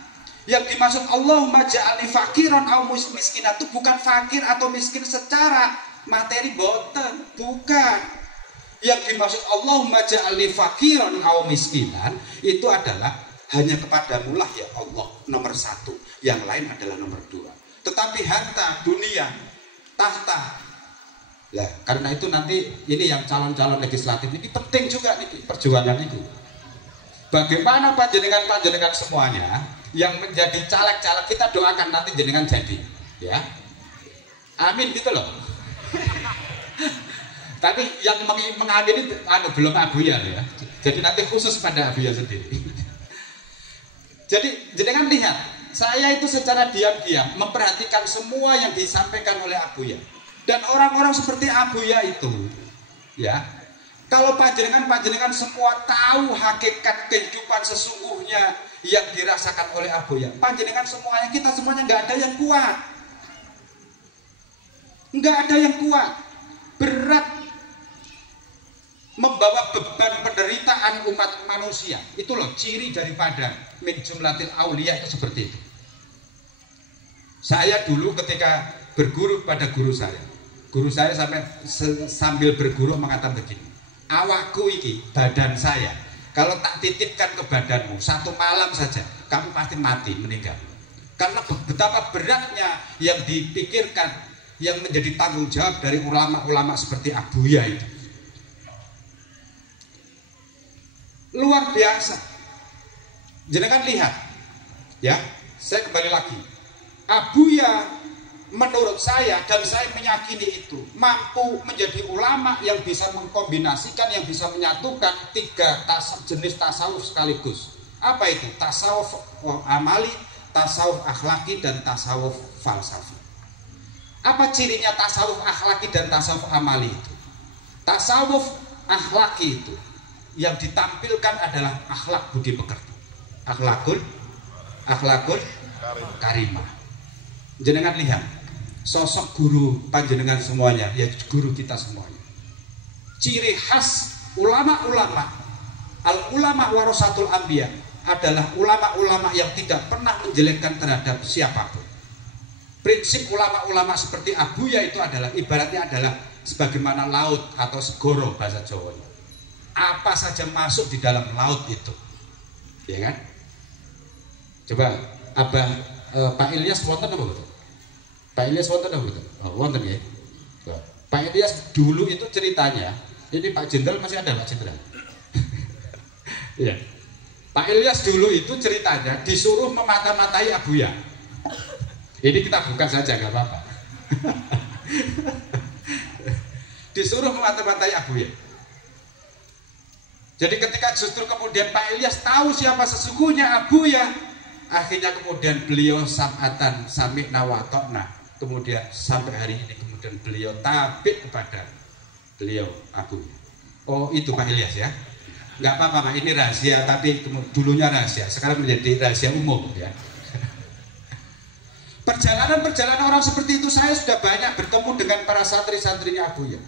Yang dimaksud Allahumma ja'alni fakiran au miskinan itu bukan fakir atau miskin secara materi boten, bukan. Yang dimaksud Allahumma ja'alni fakiran au miskinan itu adalah hanya kepadamu lah ya Allah nomor satu, yang lain adalah nomor dua. Tetapi harta, dunia, tahta, lah, karena itu nanti ini yang calon-calon legislatif ini penting juga nih perjuangan itu. Bagaimana panjenengan semuanya yang menjadi caleg-caleg, kita doakan nanti jenengan jadi, ya. Amin gitu loh. Tapi yang mengamini belum abuya ya. Jadi nanti khusus pada abuya sendiri. Jadi jenengan lihat, saya itu secara diam-diam memperhatikan semua yang disampaikan oleh abuya. Dan orang-orang seperti abuya itu, ya, kalau panjenengan semua tahu hakikat kehidupan sesungguhnya yang dirasakan oleh abuya, panjenengan semuanya, kita semuanya nggak ada yang kuat, nggak ada yang kuat, berat membawa beban penderitaan umat manusia. Itu loh ciri daripada min jumlatil auliya itu seperti itu. Saya dulu ketika berguru pada guru saya sambil berguru mengatakan begini, awakku iki, badan saya, kalau tak titipkan ke badanmu satu malam saja, kamu pasti mati, meninggal. Karena betapa beratnya yang dipikirkan, yang menjadi tanggung jawab dari ulama-ulama seperti abuya itu. Luar biasa. Jangan lihat, ya, saya kembali lagi, abuya menurut saya, dan saya meyakini itu mampu menjadi ulama yang bisa mengkombinasikan, yang bisa menyatukan tiga jenis tasawuf sekaligus. Apa itu? Tasawuf amali, tasawuf akhlaki, dan tasawuf falsafi. Apa cirinya tasawuf akhlaki dan tasawuf amali itu? Tasawuf akhlaki itu yang ditampilkan adalah akhlak budi pekerti, akhlakul karimah. Jenengan lihat sosok guru panjenengan semuanya, ya guru kita semuanya. Ciri khas ulama-ulama, al-ulama warasatul anbiya, adalah ulama-ulama yang tidak pernah menjelekkan terhadap siapapun. Prinsip ulama-ulama seperti Abuya itu adalah ibaratnya adalah sebagaimana laut atau segoro bahasa Jawanya. Apa saja masuk di dalam laut itu, ya kan? Coba Abah Pak Ilyas wonten apa betul? Pak Ilyas wonten apa betul? Oh, wonten ya. Pak Ilyas dulu itu ceritanya, ini Pak Jenderal masih ada Pak Jenderal. Iya. Pak Ilyas dulu itu ceritanya disuruh memata-matai Abuya. Ini kita buka saja nggak apa-apa. Disuruh memata-matai Abuya. Jadi ketika justru kemudian Pak Ilyas tahu siapa sesungguhnya Abuya, akhirnya kemudian beliau sam'atan sami'na wa ta'na. Kemudian sampai hari ini kemudian beliau tabik kepada beliau Abuya. Oh itu Pak Ilyas ya. Nggak apa-apa Pak, ini rahasia, tapi dulunya rahasia, sekarang menjadi rahasia umum ya. Perjalanan-perjalanan orang seperti itu saya sudah banyak bertemu dengan para santri-santrinya Abuya.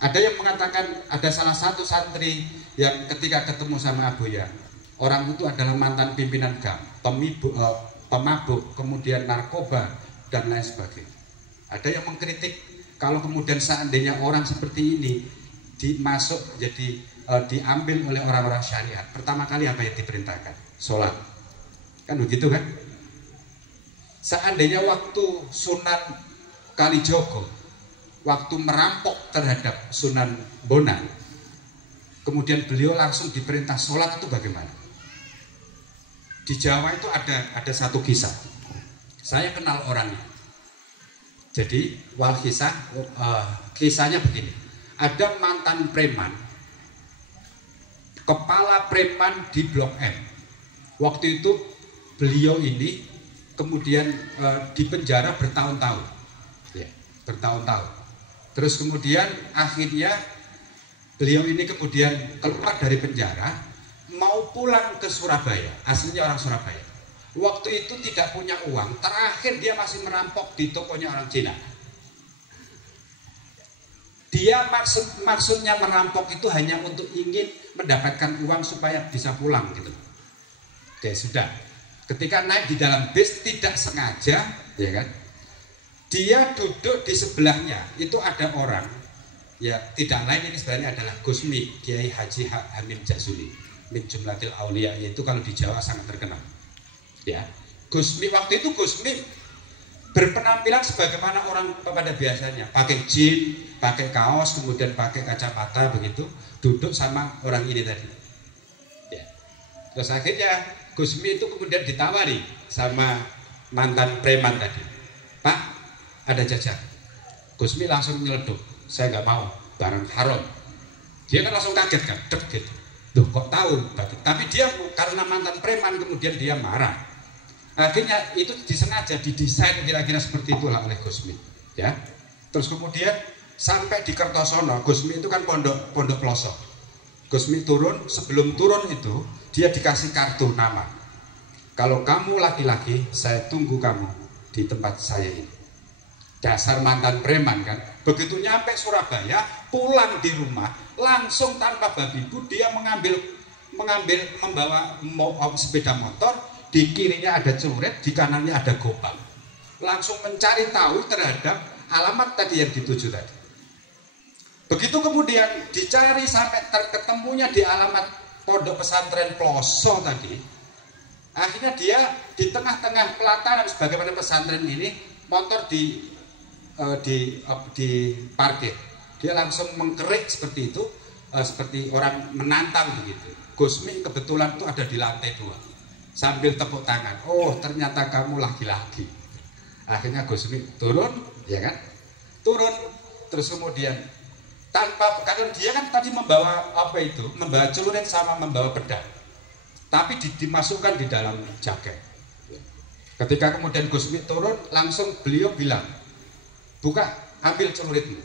Ada yang mengatakan ada salah satu santri yang ketika ketemu sama Abuya, orang itu adalah mantan pimpinan gang, pemabuk, kemudian narkoba dan lain sebagainya. Ada yang mengkritik kalau kemudian seandainya orang seperti ini dimasuk jadi diambil oleh orang-orang syariat, pertama kali apa yang diperintahkan? Sholat. Kan begitu kan? Seandainya waktu Sunan Kalijogo, waktu merampok terhadap Sunan Bonang, kemudian beliau langsung diperintah sholat, itu bagaimana? Di Jawa itu ada satu kisah. Saya kenal orangnya. Jadi kisahnya begini. Ada mantan preman, kepala preman di Blok M. Waktu itu beliau ini kemudian dipenjara bertahun-tahun, ya, bertahun-tahun. Terus kemudian akhirnya beliau ini kemudian keluar dari penjara, mau pulang ke Surabaya, aslinya orang Surabaya. Waktu itu tidak punya uang, terakhir dia masih merampok di tokonya orang Cina. Dia maksudnya merampok itu hanya untuk ingin mendapatkan uang supaya bisa pulang gitu. Oke, sudah. Ketika naik di dalam bis tidak sengaja, ya kan? Dia duduk di sebelahnya, itu ada orang, ya tidak lain ini sebenarnya adalah Gusmi Kiai Haji Hamim Jazuli min Jumlatil Aulia, yaitu kalau di Jawa sangat terkenal. Ya, Gusmi waktu itu Gusmi berpenampilan sebagaimana orang pada biasanya, pakai jin, pakai kaos, kemudian pakai kacamata begitu, duduk sama orang ini tadi. Ya. Terus akhirnya Gusmi itu kemudian ditawari sama mantan preman tadi, Pak, ada jajan. Gusmi langsung nyeleduk, saya nggak mau, barang haram. Dia kan langsung kaget kan, dek gitu. Duh, kok tahu? Tapi dia karena mantan preman kemudian dia marah. Akhirnya itu disengaja didesain kira-kira seperti itulah oleh Gusmi. Ya, terus kemudian sampai di Kertosono, Gusmi itu kan pondok pelosok. Gusmi turun, sebelum turun itu dia dikasih kartu nama. Kalau kamu laki-laki, saya tunggu kamu di tempat saya ini. Dasar mantan preman kan. Begitu nyampe Surabaya, pulang di rumah, langsung tanpa babi bu dia membawa sepeda motor, di kirinya ada celurit, di kanannya ada gopang. Langsung mencari tahu terhadap alamat tadi yang dituju tadi. Begitu kemudian dicari sampai ketemunya di alamat pondok pesantren Ploso tadi. Akhirnya dia di tengah-tengah pelataran sebagaimana pesantren ini, motor di parkir. Dia langsung mengkerik seperti itu, seperti orang menantang begitu. Gusmi kebetulan itu ada di lantai 2. Sambil tepuk tangan, oh ternyata kamu laki-laki. Akhirnya Gusmi turun, ya kan? Turun, terus kemudian karena dia kan tadi membawa apa itu, membawa celurit sama membawa pedang, tapi dimasukkan di dalam jaket. Ketika kemudian Gusmi turun, langsung beliau bilang, buka, ambil celuritmu.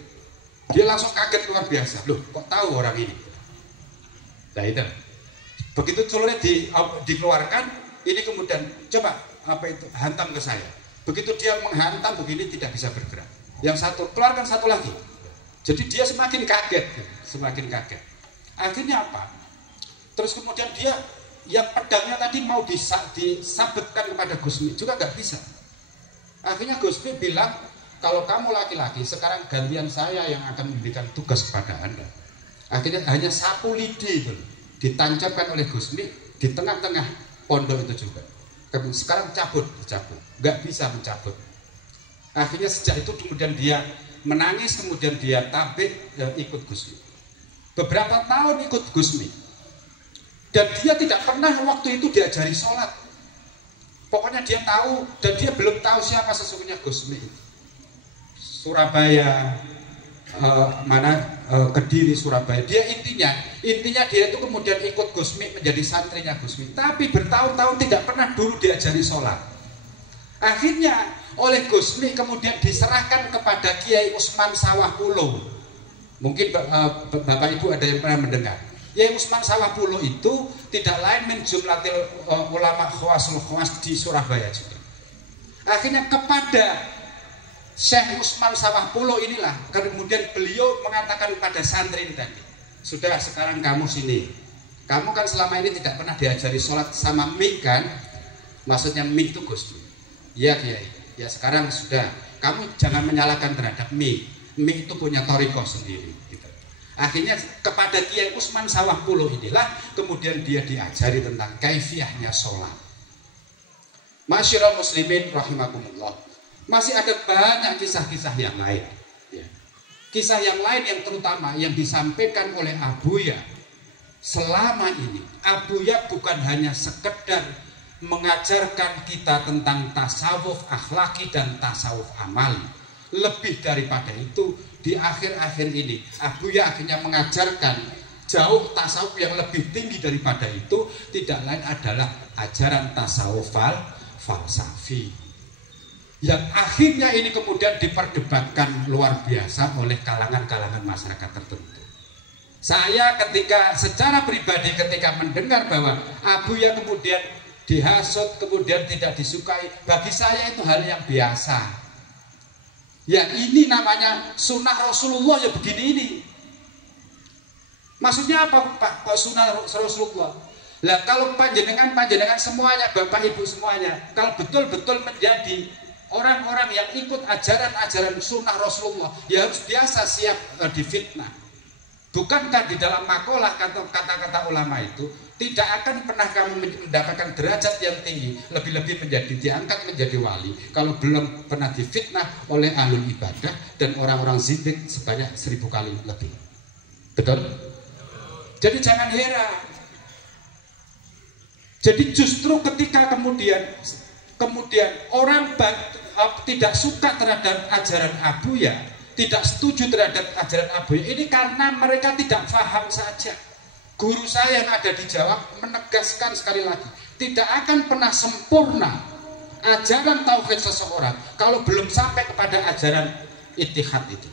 Dia langsung kaget luar biasa, loh kok tahu orang ini? Nah itu. Begitu celurit dikeluarkan, ini kemudian coba apa itu hantam ke saya. Begitu dia menghantam begini tidak bisa bergerak. Yang satu keluarkan satu lagi. Jadi dia semakin kaget, semakin kaget. Akhirnya apa? Terus kemudian dia yang pedangnya tadi mau disabetkan kepada Gusmi juga nggak bisa. Akhirnya Gusmi bilang, kalau kamu laki-laki sekarang gantian saya yang akan memberikan tugas kepada Anda. Akhirnya hanya sapu lidi itu ditancapkan oleh Gusmi di tengah-tengah pondok itu juga. Sekarang dicabut, nggak bisa mencabut. Akhirnya sejak itu kemudian dia menangis, kemudian dia tabik ikut Gusmi. Beberapa tahun ikut Gusmi, dan dia tidak pernah waktu itu diajari sholat. Pokoknya dia tahu, dan dia belum tahu siapa sesungguhnya Gusmi. Surabaya, Kediri, Surabaya. Dia intinya dia itu kemudian ikut Gusmi, menjadi santrinya Gusmi. Tapi bertahun-tahun tidak pernah dulu diajari sholat. Akhirnya oleh Gusmi kemudian diserahkan kepada Kiai Usman Sawahpulo. Mungkin Bapak Ibu ada yang pernah mendengar. Kiai Usman Sawahpulo itu tidak lain min jumlatil ulama khawasul khawas di Surabaya juga. Akhirnya kepada Syekh Usman Sawahpulo inilah kemudian beliau mengatakan kepada santri tadi, sudah sekarang kamu sini. Kamu kan selama ini tidak pernah diajari sholat sama mik kan? Maksudnya mik itu Gusmi. Ya Kiai, ya sekarang sudah. Kamu jangan menyalahkan terhadap mik. Mik itu punya thariqah sendiri. Gitu. Akhirnya kepada Kiai Usman Sawahpulo inilah kemudian dia diajari tentang kaifiyahnya sholat. Masyiral muslimin rahimakumullah. Masih ada banyak kisah-kisah yang lain. Ya. Kisah yang lain yang terutama yang disampaikan oleh Abuya selama ini. Abuya bukan hanya sekedar mengajarkan kita tentang tasawuf akhlaki dan tasawuf amali. Lebih daripada itu, di akhir-akhir ini Abuya akhirnya mengajarkan jauh tasawuf yang lebih tinggi daripada itu, tidak lain adalah ajaran tasawuf falsafi. Yang akhirnya ini kemudian diperdebatkan luar biasa oleh kalangan-kalangan masyarakat tertentu. Saya secara pribadi ketika mendengar bahwa Abuya kemudian dihasut, kemudian tidak disukai, bagi saya itu hal yang biasa. Ya ini namanya sunnah Rasulullah ya begini ini. Maksudnya apa Pak? Kok sunnah Rasulullah? Lah kalau panjenengan semuanya, Bapak Ibu semuanya, kalau betul-betul menjadi orang-orang yang ikut ajaran-ajaran sunnah Rasulullah, ya harus biasa siap difitnah. Bukankah di dalam makalah kata-kata ulama itu tidak akan pernah kamu mendapatkan derajat yang tinggi, lebih-lebih diangkat menjadi wali kalau belum pernah difitnah oleh ahlul ibadah dan orang-orang zindik sebanyak 1000 kali lebih. Betul? Jadi jangan heran. Jadi justru ketika kemudian orang tidak suka terhadap ajaran Abuya, tidak setuju terhadap ajaran Abuya ini karena mereka tidak paham saja. Guru saya yang ada di Jawa menegaskan sekali lagi, tidak akan pernah sempurna ajaran tauhid seseorang kalau belum sampai kepada ajaran ittihad itu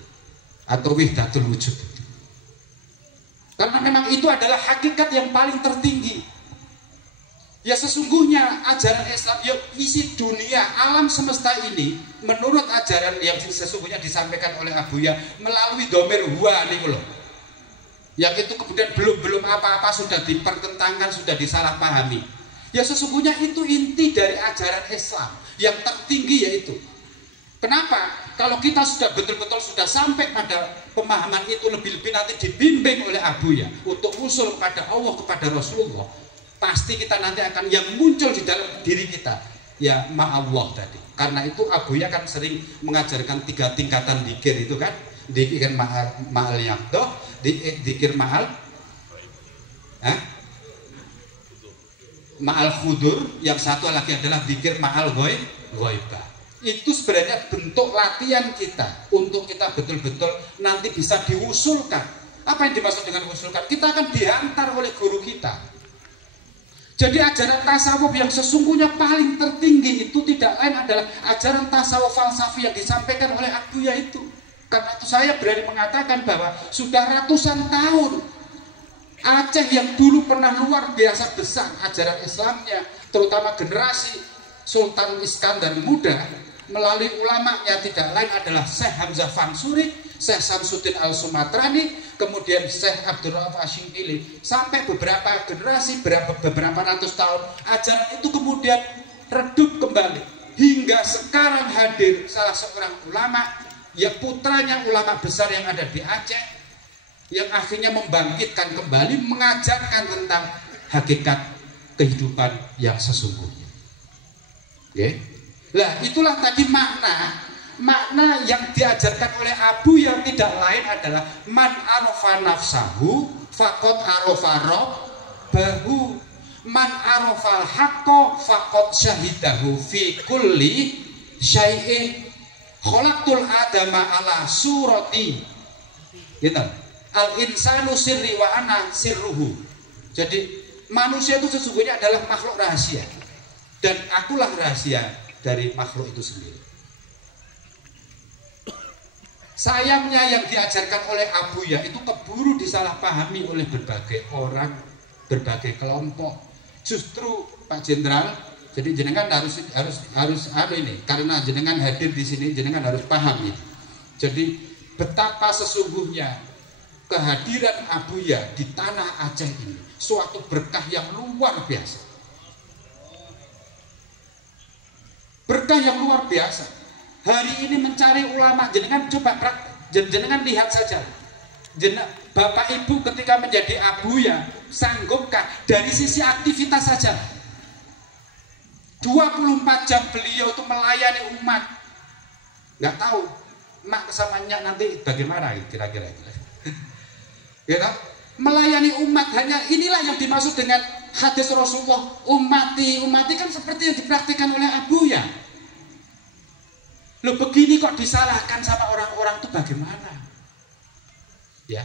atau wahdatul wujud itu. Karena memang itu adalah hakikat yang paling tertinggi. Ya sesungguhnya ajaran Islam, ya isi dunia, alam semesta ini menurut ajaran yang sesungguhnya disampaikan oleh Abuya melalui domir huwa nih loh. Yang itu kemudian belum apa-apa sudah dipertentangkan, sudah disalahpahami. Ya sesungguhnya itu inti dari ajaran Islam yang tertinggi yaitu. Kenapa? Kalau kita sudah betul-betul sudah sampai pada pemahaman itu, lebih-lebih nanti dibimbing oleh Abuya untuk usul kepada Allah, kepada Rasulullah, pasti kita nanti akan yang muncul di dalam diri kita ya ma'allah tadi. Karena itu Abuya kan sering mengajarkan 3 tingkatan dzikir itu kan, dzikir ma'al yaqdah, dzikir ma'al ma'al khudur, yang satu lagi adalah dzikir ma'al ghaibah. Itu sebenarnya bentuk latihan kita untuk kita betul-betul nanti bisa diusulkan. Apa yang dimaksud dengan usulkan? Kita akan diantar oleh guru kita. Jadi ajaran tasawuf yang sesungguhnya paling tertinggi itu tidak lain adalah ajaran tasawuf falsafi yang disampaikan oleh Abuya itu. Karena itu saya berani mengatakan bahwa sudah ratusan tahun Aceh yang dulu pernah luar biasa besar ajaran Islamnya, terutama generasi Sultan Iskandar Muda, melalui ulamanya tidak lain adalah Syekh Hamzah Fansuri, Syekh Samsuddin Al-Sumatrani, kemudian Syekh Abdul Rauf Asy-Syinqili, sampai beberapa generasi, beberapa ratus tahun ajaran itu kemudian redup kembali hingga sekarang hadir salah seorang ulama, ya putranya ulama besar yang ada di Aceh, yang akhirnya membangkitkan kembali, mengajarkan tentang hakikat kehidupan yang sesungguhnya. Okay. Nah, itulah tadi makna yang diajarkan oleh Abu yang tidak lain adalah man arafa nafsahu faqad arafa rabbahu, man arafal haqqo faqad syahidahu fi kulli syai'in khalaqtul adama ala surati. Gitu. Al insanu sirri wa ana sirruhu. Jadi manusia itu sesungguhnya adalah makhluk rahasia, dan akulah rahasia dari makhluk itu sendiri. Sayangnya yang diajarkan oleh Abuya itu keburu disalahpahami oleh berbagai orang, berbagai kelompok. Justru Pak Jenderal, jadi jenengan harus ini, karena jenengan hadir di sini, jenengan harus paham ini. Jadi betapa sesungguhnya kehadiran Abuya di tanah Aceh ini suatu berkah yang luar biasa. Berkah yang luar biasa. Hari ini mencari ulama, jenengan coba jenengan lihat saja. Bapak Ibu ketika menjadi Abuya, sanggupkah dari sisi aktivitas saja? 24 jam beliau itu melayani umat. Nggak tahu mak kesamanya nanti bagaimana kira-kira. Ya kan? Melayani umat, hanya inilah yang dimaksud dengan hadis Rasulullah, umati kan seperti yang dipraktikkan oleh Abuya. Loh, begini kok disalahkan sama orang-orang itu bagaimana? Ya.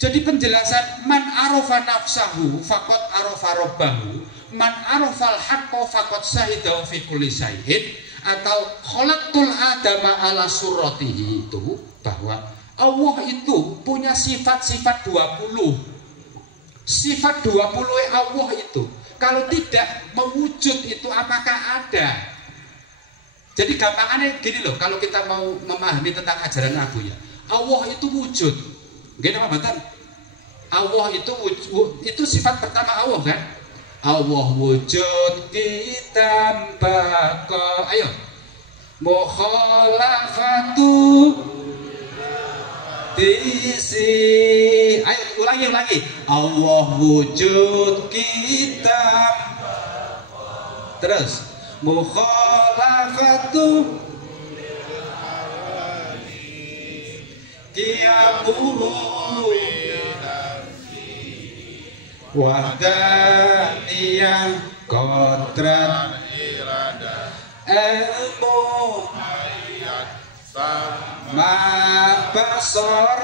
Jadi penjelasan man arafa nafsahu faqad arafa rabbahu, man arafal haqqo faqad syahidahu fi kulli syai'in, atau khalaqtul adama ala suratihi, itu bahwa Allah itu punya sifat-sifat 20. Sifat 20 Allah itu kalau tidak mewujud itu apakah ada? Jadi gampangannya gini loh, kalau kita mau memahami tentang ajaran Abuya, Allah itu wujud. Gini apa Batan? Allah itu sifat pertama Allah kan? Allah wujud kita baka. Ayo. Mukhalafatu disi. Ayo ulangi. Allah wujud kita. Terus mukhalafatu qiyamuhu wahdaniyah kodrat ilmu basor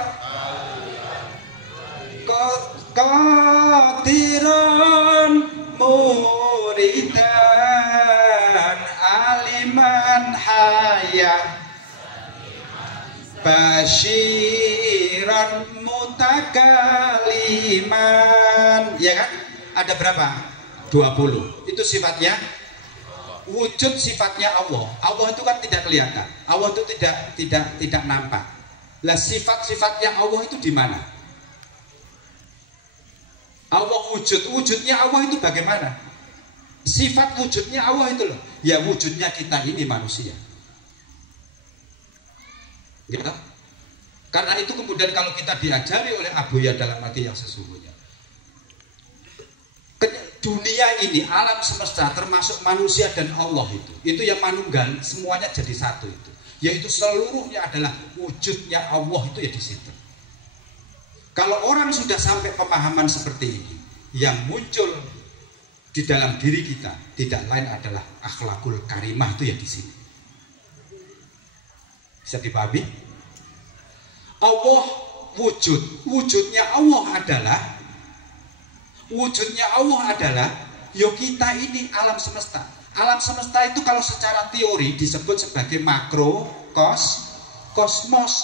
qadiran muridan aliman hayah basyiran mutakaliman. Ya kan? Ada berapa? 20. Itu sifatnya wujud, sifatnya Allah. Allah itu kan tidak kelihatan. Allah itu tidak nampak. Lah sifat-sifatnya Allah itu di mana? Allah wujudnya Allah itu bagaimana? Sifat wujudnya Allah itu loh. Ya wujudnya kita ini manusia. Gitu? Karena itu kemudian kalau kita diajari oleh Abuya dalam arti yang sesungguhnya, dunia ini, alam semesta termasuk manusia dan Allah itu yang manunggal, semuanya jadi satu itu, yaitu seluruhnya adalah wujudnya Allah itu ya di situ. Kalau orang sudah sampai pemahaman seperti ini, yang muncul di dalam diri kita tidak lain adalah akhlakul karimah itu ya di sini. Bisa dipahami? Allah wujudnya Allah adalah yo kita ini alam semesta. Alam semesta itu kalau secara teori disebut sebagai kosmos.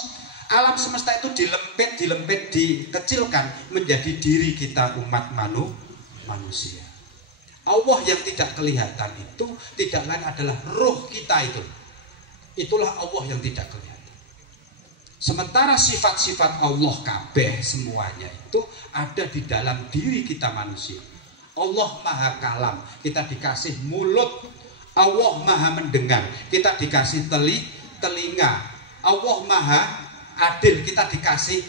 Alam semesta itu dilempit, dikecilkan menjadi diri kita umat manusia. Allah yang tidak kelihatan itu tidak lain adalah ruh kita itu. itulah Allah yang tidak kelihatan. Sementara sifat-sifat Allah kabeh semuanya itu ada di dalam diri kita manusia. Allah maha kalam, kita dikasih mulut. Allah maha mendengar, kita dikasih telinga. Allah maha adil, kita dikasih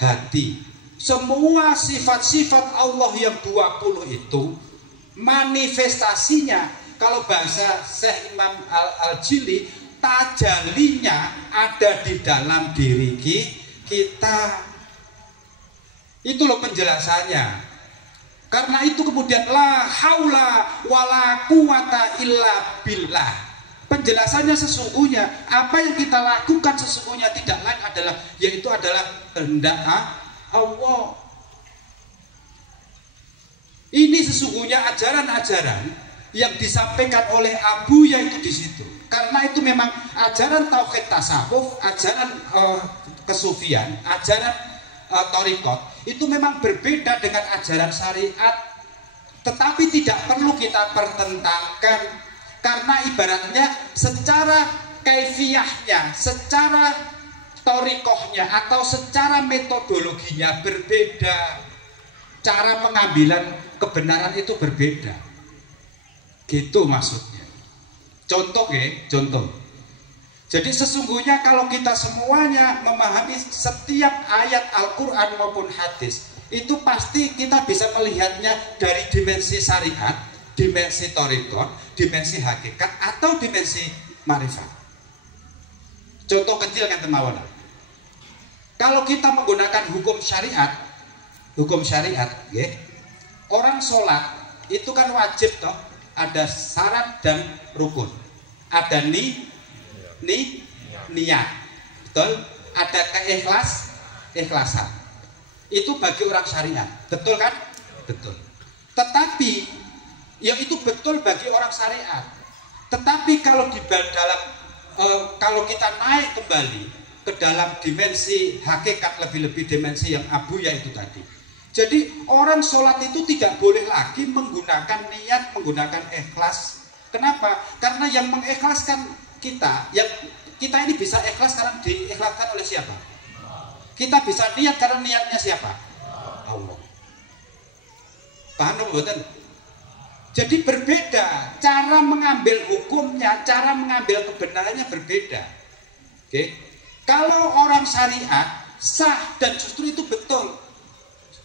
hati. Semua sifat-sifat Allah yang 20 itu manifestasinya, kalau bahasa Syekh Imam Al-Jili, tajalinya ada di dalam diri kita. Itu loh penjelasannya. Karena itu kemudian la haula wala quwata illa billah. Penjelasannya sesungguhnya apa yang kita lakukan sesungguhnya tidak lain adalah, yaitu adalah kehendak Allah. Ini sesungguhnya ajaran-ajaran yang disampaikan oleh Abuya itu di situ. Karena itu memang ajaran tauhid tasawuf, ajaran kesufian, ajaran thariqat itu memang berbeda dengan ajaran syariat, tetapi tidak perlu kita pertentangkan karena ibaratnya secara kaifiyahnya, secara thariqahnya atau secara metodologinya berbeda, cara pengambilan kebenaran itu berbeda, gitu maksudnya. Contoh ya, contoh. Jadi sesungguhnya kalau kita semuanya memahami setiap ayat Al-Quran maupun hadis, itu pasti kita bisa melihatnya dari dimensi syariat, dimensi thariqat, dimensi hakikat, atau dimensi marifat. Contoh kecil kan teman-teman. Kalau kita menggunakan hukum syariat, ya, orang sholat itu kan wajib toh, ada syarat dan rukun, ada niat, betul? Ada ikhlasan. Itu bagi orang syariat, betul kan? Betul. Tetapi ya itu betul bagi orang syariat. Tetapi kalau di dalam kalau kita naik kembali ke dalam dimensi hakikat, lebih-lebih dimensi yang Abuya itu tadi. Jadi orang sholat itu tidak boleh lagi menggunakan niat, menggunakan ikhlas. Kenapa? Karena yang mengikhlaskan kita, yang kita ini bisa ikhlas karena diikhlaskan oleh siapa? Kita bisa niat karena niatnya siapa? Allah. Paham betul? Jadi berbeda cara mengambil hukumnya, cara mengambil kebenarannya berbeda. Oke? Kalau orang syariat sah dan justru itu betul.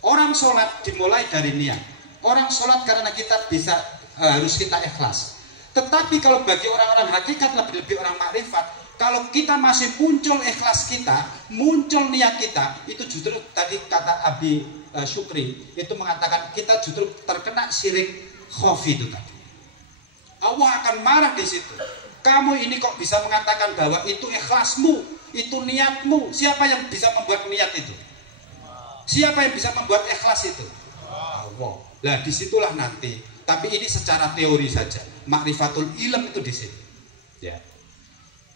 Orang sholat dimulai dari niat. Orang sholat karena kita bisa harus kita ikhlas. Tetapi kalau bagi orang-orang hakikat, lebih-lebih orang makrifat, kalau kita masih muncul ikhlas kita, muncul niat kita, itu justru tadi kata Abi Syukri itu mengatakan kita justru terkena syirik khafi itu tadi. Allah akan marah di situ. Kamu ini kok bisa mengatakan bahwa itu ikhlasmu, itu niatmu? Siapa yang bisa membuat niat itu? Siapa yang bisa membuat ikhlas itu? Allah. Nah disitulah nanti. Tapi ini secara teori saja. Makrifatul ilm itu di sini. Ya.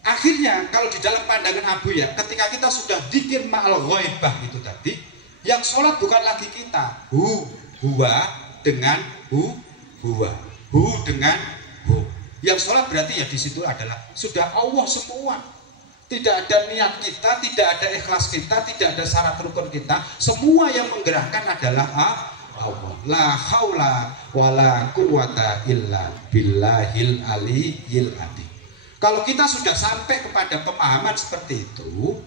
Akhirnya kalau di dalam pandangan Abuya, ketika kita sudah dzikir ma'al ghaibah itu tadi, yang sholat bukan lagi kita. Huwa dengan huwa. Hu dengan hu. Yang sholat berarti ya di situ adalah sudah Allah semua. Tidak ada niat kita, tidak ada ikhlas kita, tidak ada syarat rukun kita. Semua yang menggerakkan adalah Allah. La haula wala quwata illa billahil aliyyil azim. Kalau kita sudah sampai kepada pemahaman seperti itu,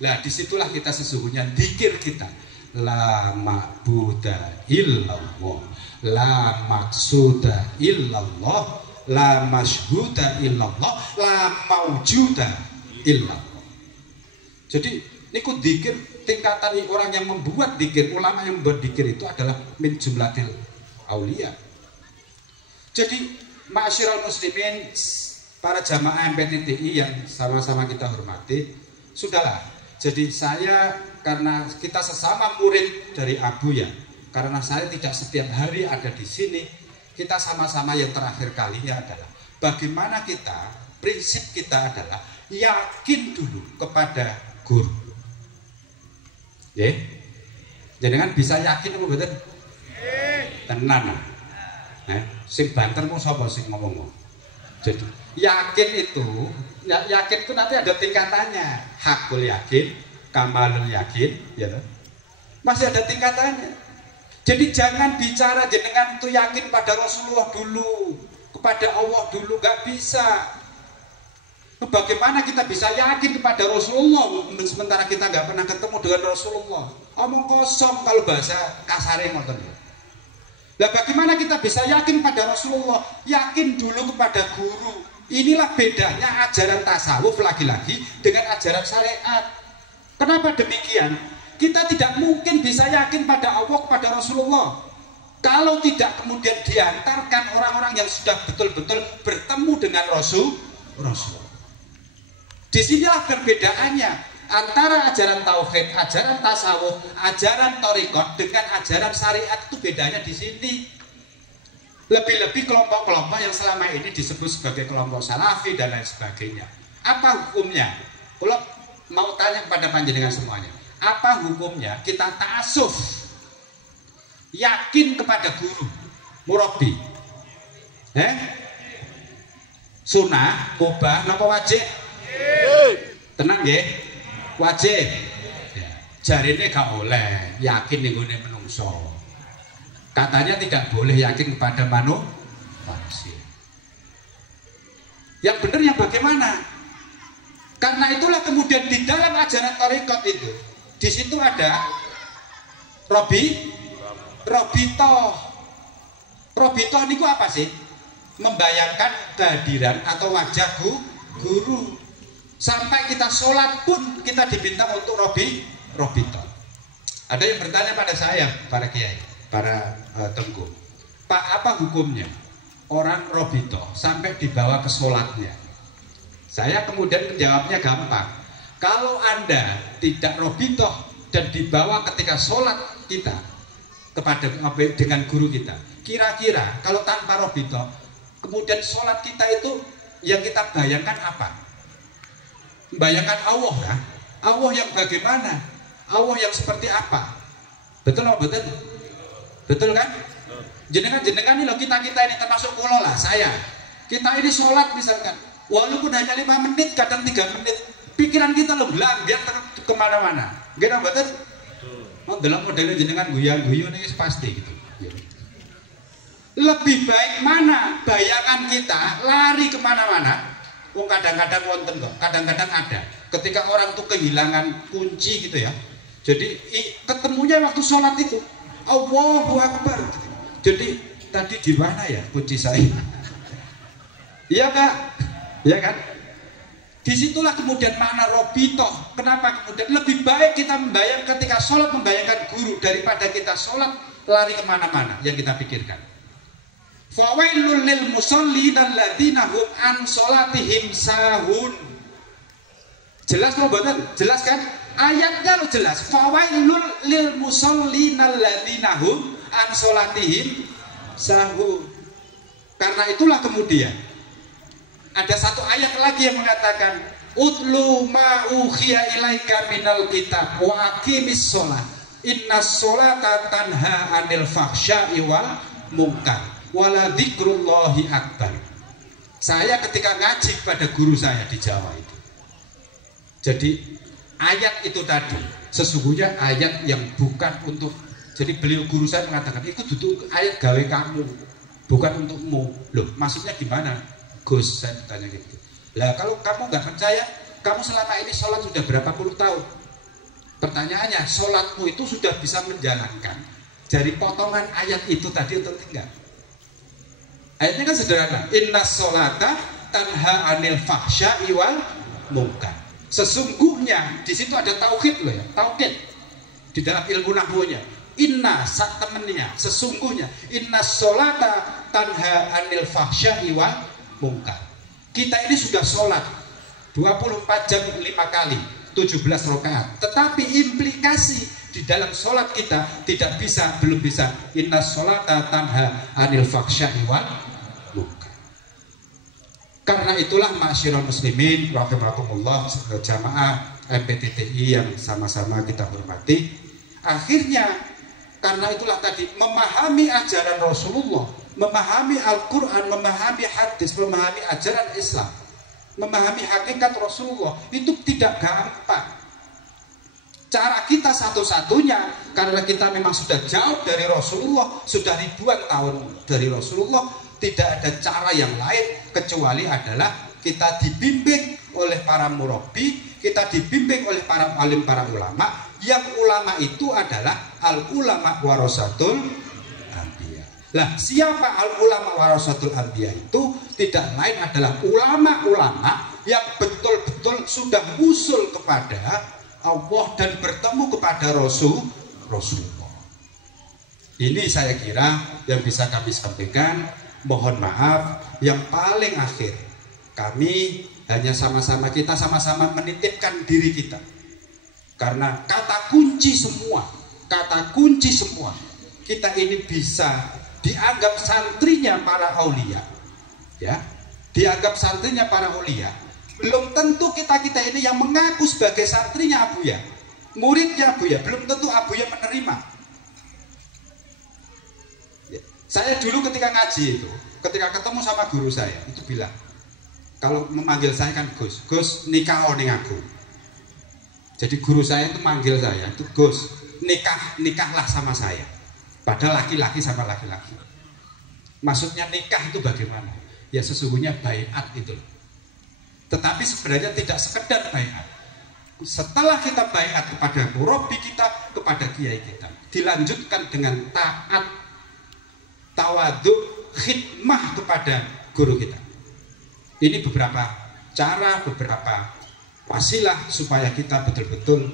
lah disitulah kita sesungguhnya dzikir kita. La ma'buda illallah, la maqsuda illallah, la masyhuda illallah, la maujuda illallah. Jadi niku dzikir tingkatan orang yang membuat dzikir, ulama yang membuat dzikir itu adalah min jumlatil aulia. Jadi ma'asyiral muslimin, para jamaah MPTTI yang sama-sama kita hormati, sudahlah. Jadi saya, karena kita sesama murid dari Abuya, karena saya tidak setiap hari ada di sini, kita sama-sama yang terakhir kalinya adalah bagaimana kita, prinsip kita adalah yakin dulu kepada guru. Ya, jangan bisa yakin apa betul? Tenan. Sing banter mau sapa sing ngomong? Jadi yakin itu nanti ada tingkatannya. Hakul yakin, kamalul yakin, ya kan? Masih ada tingkatannya. Jadi jangan bicara jenengan itu yakin pada Rasulullah dulu, kepada Allah dulu, nggak bisa. Bagaimana kita bisa yakin kepada Rasulullah sementara kita nggak pernah ketemu dengan Rasulullah? Omong kosong kalau bahasa kasarnya ngoten. Nah, bagaimana kita bisa yakin pada Rasulullah? Yakin dulu kepada guru. Inilah bedanya ajaran tasawuf lagi-lagi dengan ajaran syariat. Kenapa demikian? Kita tidak mungkin bisa yakin pada Allah, kepada Rasulullah, kalau tidak kemudian diantarkan orang-orang yang sudah betul-betul bertemu dengan Rasul. Disinilah perbedaannya antara ajaran tauhid, ajaran tasawuf, ajaran thariqat dengan ajaran syariat. Itu bedanya di sini. Lebih-lebih kelompok-kelompok yang selama ini disebut sebagai kelompok salafi dan lain sebagainya. Apa hukumnya? Kalau mau tanya kepada panjenengan semuanya, apa hukumnya kita ta'assuf, yakin kepada guru, murabbi? Sunnah, mubah, napa wajib? Tenang ya, wajib. Jarine gak oleh yakin ning gone menungso. Katanya tidak boleh yakin kepada manusia. Yang benar yang bagaimana? Karena itulah kemudian di dalam ajaran thariqat itu, di situ ada robitoh. Robitoh niku apa sih? Membayangkan kehadiran atau wajah guru. Sampai kita sholat pun kita diminta untuk robitoh. Ada yang bertanya pada saya, para kiai, para tengku, Pak, apa hukumnya orang robitoh sampai dibawa ke sholatnya? Saya kemudian menjawabnya gampang. Kalau Anda tidak robitoh dan dibawa ketika sholat kita kepada dengan guru kita, kira-kira kalau tanpa robitoh, kemudian sholat kita itu yang kita bayangkan apa? Bayangkan Allah kan? Allah yang bagaimana? Allah yang seperti apa? Betul apa betul? Betul kan? Jenengan ini loh, kita ini termasuk kula lah, saya. Kita ini sholat misalkan, walaupun hanya 5 menit, kadang 3 menit, pikiran kita loh gelambir kemana-mana. Gitu betul? Oh, dalam modelnya jenengan guyon ini pasti gitu. Lebih baik mana bayangan kita lari kemana-mana? Oh, kadang-kadang wonten kok, kadang-kadang ada. Ketika orang tuh kehilangan kunci gitu ya. Jadi ketemunya waktu sholat itu, Allahu Akbar. Jadi tadi di mana ya kunci saya? Iya Kak, iya kan? Disitulah kemudian makna robitoh. Kenapa kemudian lebih baik kita membayangkan ketika sholat membayangkan guru daripada kita sholat lari kemana-mana yang kita pikirkan. Fawailul lil musallin alladzina hum an sholatihim sahun. Jelas loh betul? Jelas kan? Ayatnya lo jelas. Fawailul lil musallin alladzina hum an sholatihim sahun. Karena itulah kemudian ada satu ayat lagi yang mengatakan utlu ma ukhiya ilaika minal kitab wa aqimis sholat innas sholata tanha anil fahsya'i wal munkar wala dzikrullahi akbar. Saya ketika ngaji pada guru saya di Jawa itu, jadi ayat itu tadi sesungguhnya ayat yang bukan untuk, jadi beliau guru saya mengatakan itu duduk ayat gawe kamu, bukan untukmu. Loh maksudnya gimana Gus? Saya tanya gitu. Lah kalau kamu nggak percaya, kamu selama ini sholat sudah berapa puluh tahun? Pertanyaannya, sholatmu itu sudah bisa menjalankan dari potongan ayat itu tadi atau tidak? Ayatnya kan sederhana. Inna sholata tanha anil fahsya'i wal munkar. Sesungguhnya di situ ada tauhid loh ya, tauhid di dalam ilmu nahwunya. Inna sak temennya, sesungguhnya inna sholata tanha anil fahsya'i wal munkar. Kita ini sudah sholat 24 jam 5 kali 17 rakaat, tetapi implikasi di dalam sholat kita tidak bisa, belum bisa inna sholata tanha anil fahsya'i wal munkar. Karena itulah ma'asyiral muslimin rahimakumullah, jamaah MPTTI yang sama-sama kita hormati, akhirnya karena itulah tadi memahami ajaran Rasulullah memahami Al-Quran, memahami hadis, memahami ajaran Islam, memahami hakikat Rasulullah itu tidak gampang. Cara kita satu-satunya, karena kita memang sudah jauh dari Rasulullah, sudah ribuan tahun dari Rasulullah, tidak ada cara yang lain kecuali adalah kita dibimbing oleh para murabbi, kita dibimbing oleh para alim, para ulama. Yang ulama itu adalah al-ulama warasatul anbiya. Lah, siapa al-ulama warasatul anbiya itu? Tidak lain adalah ulama-ulama yang betul-betul sudah usul kepada Allah dan bertemu kepada Rasulullah. Ini saya kira yang bisa kami sampaikan. Mohon maaf, yang paling akhir kami hanya kita sama-sama menitipkan diri kita. Karena kata kunci semua, kita ini bisa dianggap santrinya para aulia, ya, dianggap santrinya para aulia. Belum tentu kita ini yang mengaku sebagai santrinya Abuya, muridnya Abuya, belum tentu Abuya menerima. Saya dulu ketika ngaji itu, ketika ketemu sama guru saya, itu bilang, kalau memanggil saya kan Gus nikah ning aku. Jadi guru saya itu manggil saya, itu Gus, nikahlah sama saya. Padahal laki-laki sama laki-laki. Maksudnya nikah itu bagaimana? Ya sesungguhnya baiat itu. Tetapi sebenarnya tidak sekedar baiat. Setelah kita baiat kepada murabbi kita, kepada kiai kita, dilanjutkan dengan taat, tawadhu, khidmah kepada guru kita. Ini beberapa cara, beberapa wasilah supaya kita betul-betul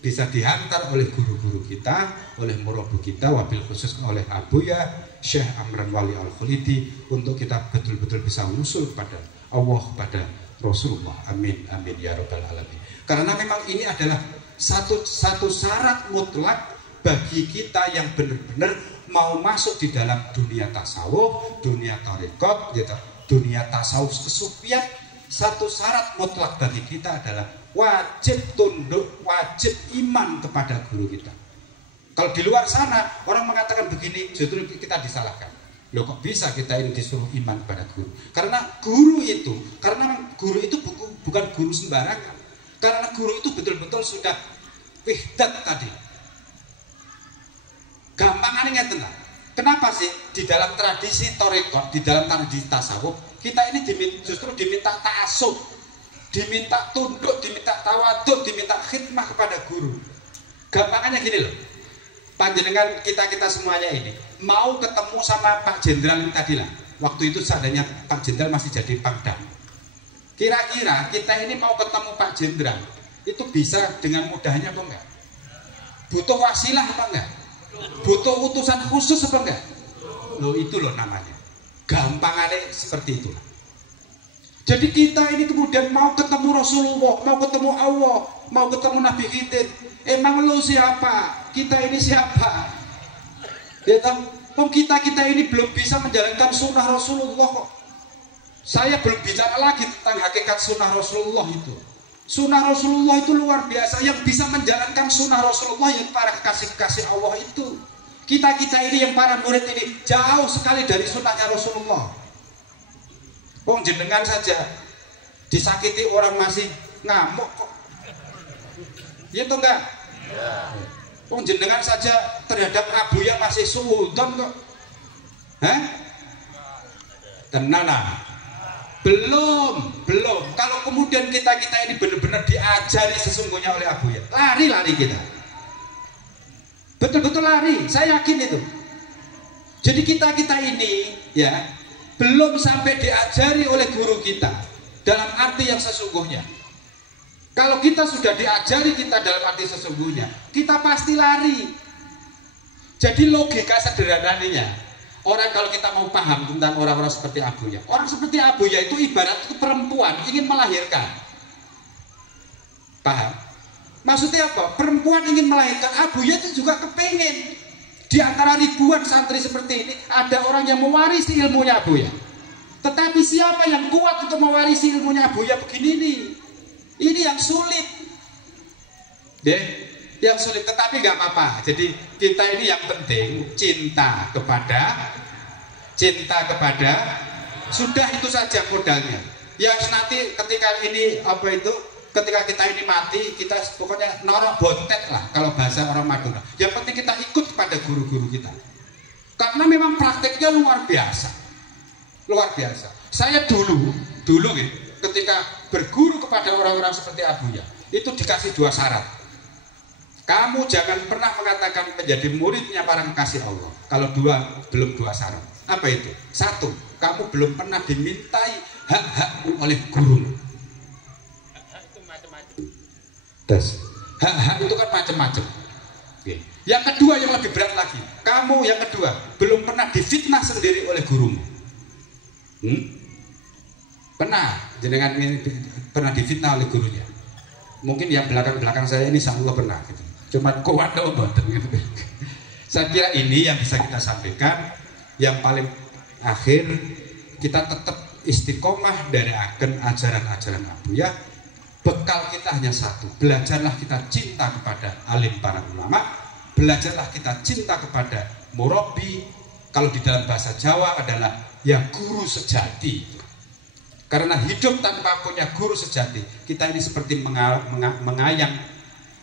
bisa dihantar oleh guru-guru kita, oleh murabbi kita, wabil khusus oleh Abuya Syekh Amran Wali Al-Khulidi, untuk kita betul-betul bisa usul kepada Allah, kepada Rasulullah. Amin, amin ya rabbal alamin. Karena memang ini adalah satu syarat mutlak bagi kita yang benar-benar mau masuk di dalam dunia tasawuf, dunia tarekat, dunia tasawuf kesufian. Satu syarat mutlak bagi kita adalah wajib tunduk, wajib iman kepada guru kita. Kalau di luar sana orang mengatakan begini, justru kita disalahkan. Loh, kok bisa kita ini disuruh iman kepada guru? Karena guru itu bukan guru sembarangan. Karena guru itu betul-betul sudah wihdat tadi. Gampangannya tenang. Kenapa sih di dalam tradisi tarekat, di dalam tradisi tasawuf, kita ini justru diminta ta'assub, diminta tunduk, diminta tawadhu, diminta khidmah kepada guru. Gampangannya gini loh, panjenengan kita semuanya ini mau ketemu sama Pak Jenderal ini tadi lah. Waktu itu seandainya Pak Jenderal masih jadi Pangdam, kira-kira kita ini mau ketemu Pak Jenderal itu bisa dengan mudahnya apa enggak? Butuh wasilah apa enggak? Butuh utusan khusus apa enggak? Loh, itu loh namanya gampangannya seperti itulah. Jadi kita ini kemudian mau ketemu Rasulullah, mau ketemu Allah, mau ketemu Nabi Khidir. Emang lo siapa? Kita ini siapa? Ya kan? Kita ini belum bisa menjalankan sunnah Rasulullah kok. Saya belum bicara lagi tentang hakikat sunnah Rasulullah itu. Sunnah Rasulullah itu luar biasa. Yang bisa menjalankan sunnah Rasulullah yang para kekasih-kekasih Allah itu. Kita ini yang para murid ini jauh sekali dari sunnahnya Rasulullah. Jenengan saja disakiti orang masih ngamuk kok. Iya toh enggak? Jenengan saja terhadap Abuya masih suudon kok. Tenang lah. Belum. Kalau kemudian kita ini benar-benar diajari sesungguhnya oleh Abuya, lari kita. Betul-betul lari, saya yakin itu. Jadi kita ini ya belum sampai diajari oleh guru kita dalam arti yang sesungguhnya. Kalau kita sudah diajari kita dalam arti sesungguhnya, kita pasti lari. Jadi logika sederhananya, orang kalau kita mau paham tentang orang-orang seperti Abuya, orang seperti Abuya itu ibarat itu perempuan ingin melahirkan. Paham? Maksudnya apa? Perempuan ingin melahirkan. Abuya itu juga kepengen. Di antara ribuan santri seperti ini ada orang yang mewarisi ilmunya Abuya. Tetapi siapa yang kuat untuk mewarisi ilmunya Abuya begini nih? Ini yang sulit. Yang sulit, tetapi nggak apa-apa. Jadi kita ini yang penting cinta kepada cinta kepada, sudah itu saja modalnya. Yang nanti ketika ini apa itu, ketika kita ini mati, kita pokoknya norok bontet lah kalau bahasa orang Madura. Yang penting kita ikut kepada guru-guru kita, karena memang prakteknya luar biasa, luar biasa. Saya dulu ya, ketika berguru kepada orang-orang seperti Abuya, itu dikasih 2 syarat. Kamu jangan pernah mengatakan menjadi muridnya para kekasih Allah kalau belum 2 syarat. Apa itu? 1, kamu belum pernah dimintai hak-hakmu oleh guru. Itu macam-macam. Tes. Hak-hak itu kan macam-macam. Oke. Yang kedua yang lebih berat lagi, kamu yang kedua belum pernah difitnah sendiri oleh gurumu. Pernah jenengan pernah difitnah oleh gurunya? Mungkin yang belakang saya ini insya Allah pernah gitu. Cuma kuat loh gitu. Saya kira ini yang bisa kita sampaikan. Yang paling akhir, kita tetap istiqomah dari ajaran-ajaran Abuya. Bekal kita hanya satu, belajarlah kita cinta kepada alim para ulama, belajarlah kita cinta kepada murabi. Kalau di dalam bahasa Jawa adalah yang guru sejati. Karena hidup tanpa punya guru sejati, kita ini seperti mengayang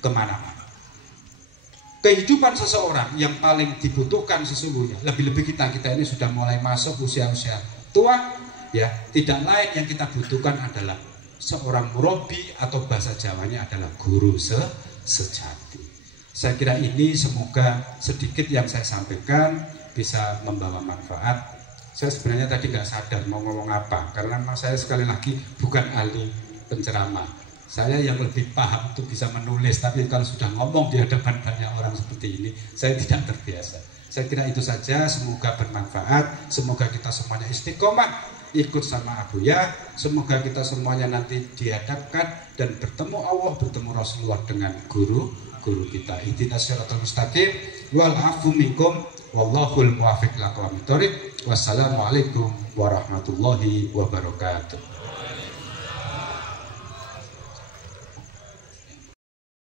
kemana-mana. Kehidupan seseorang yang paling dibutuhkan sesungguhnya, lebih-lebih kita ini sudah mulai masuk usia-usia tua, ya, tidak lain yang kita butuhkan adalah seorang murabi, atau bahasa Jawanya adalah guru sejati. Saya kira ini semoga sedikit yang saya sampaikan bisa membawa manfaat. Saya sebenarnya tadi nggak sadar mau ngomong apa, karena memang saya sekali lagi bukan ahli penceramah. Saya yang lebih paham itu bisa menulis, tapi kalau sudah ngomong di hadapan banyak orang seperti ini, saya tidak terbiasa. Saya kira itu saja, semoga bermanfaat, semoga kita semuanya istiqomah ikut sama Abuya, semoga kita semuanya nanti dihadapkan dan bertemu Allah, bertemu Rasulullah dengan guru kita. Ihdinas siratal mustaqim wal afu minkum wallahul muwaffiq ila aqwamit thoriq. Wassalamualaikum warahmatullahi wabarakatuh.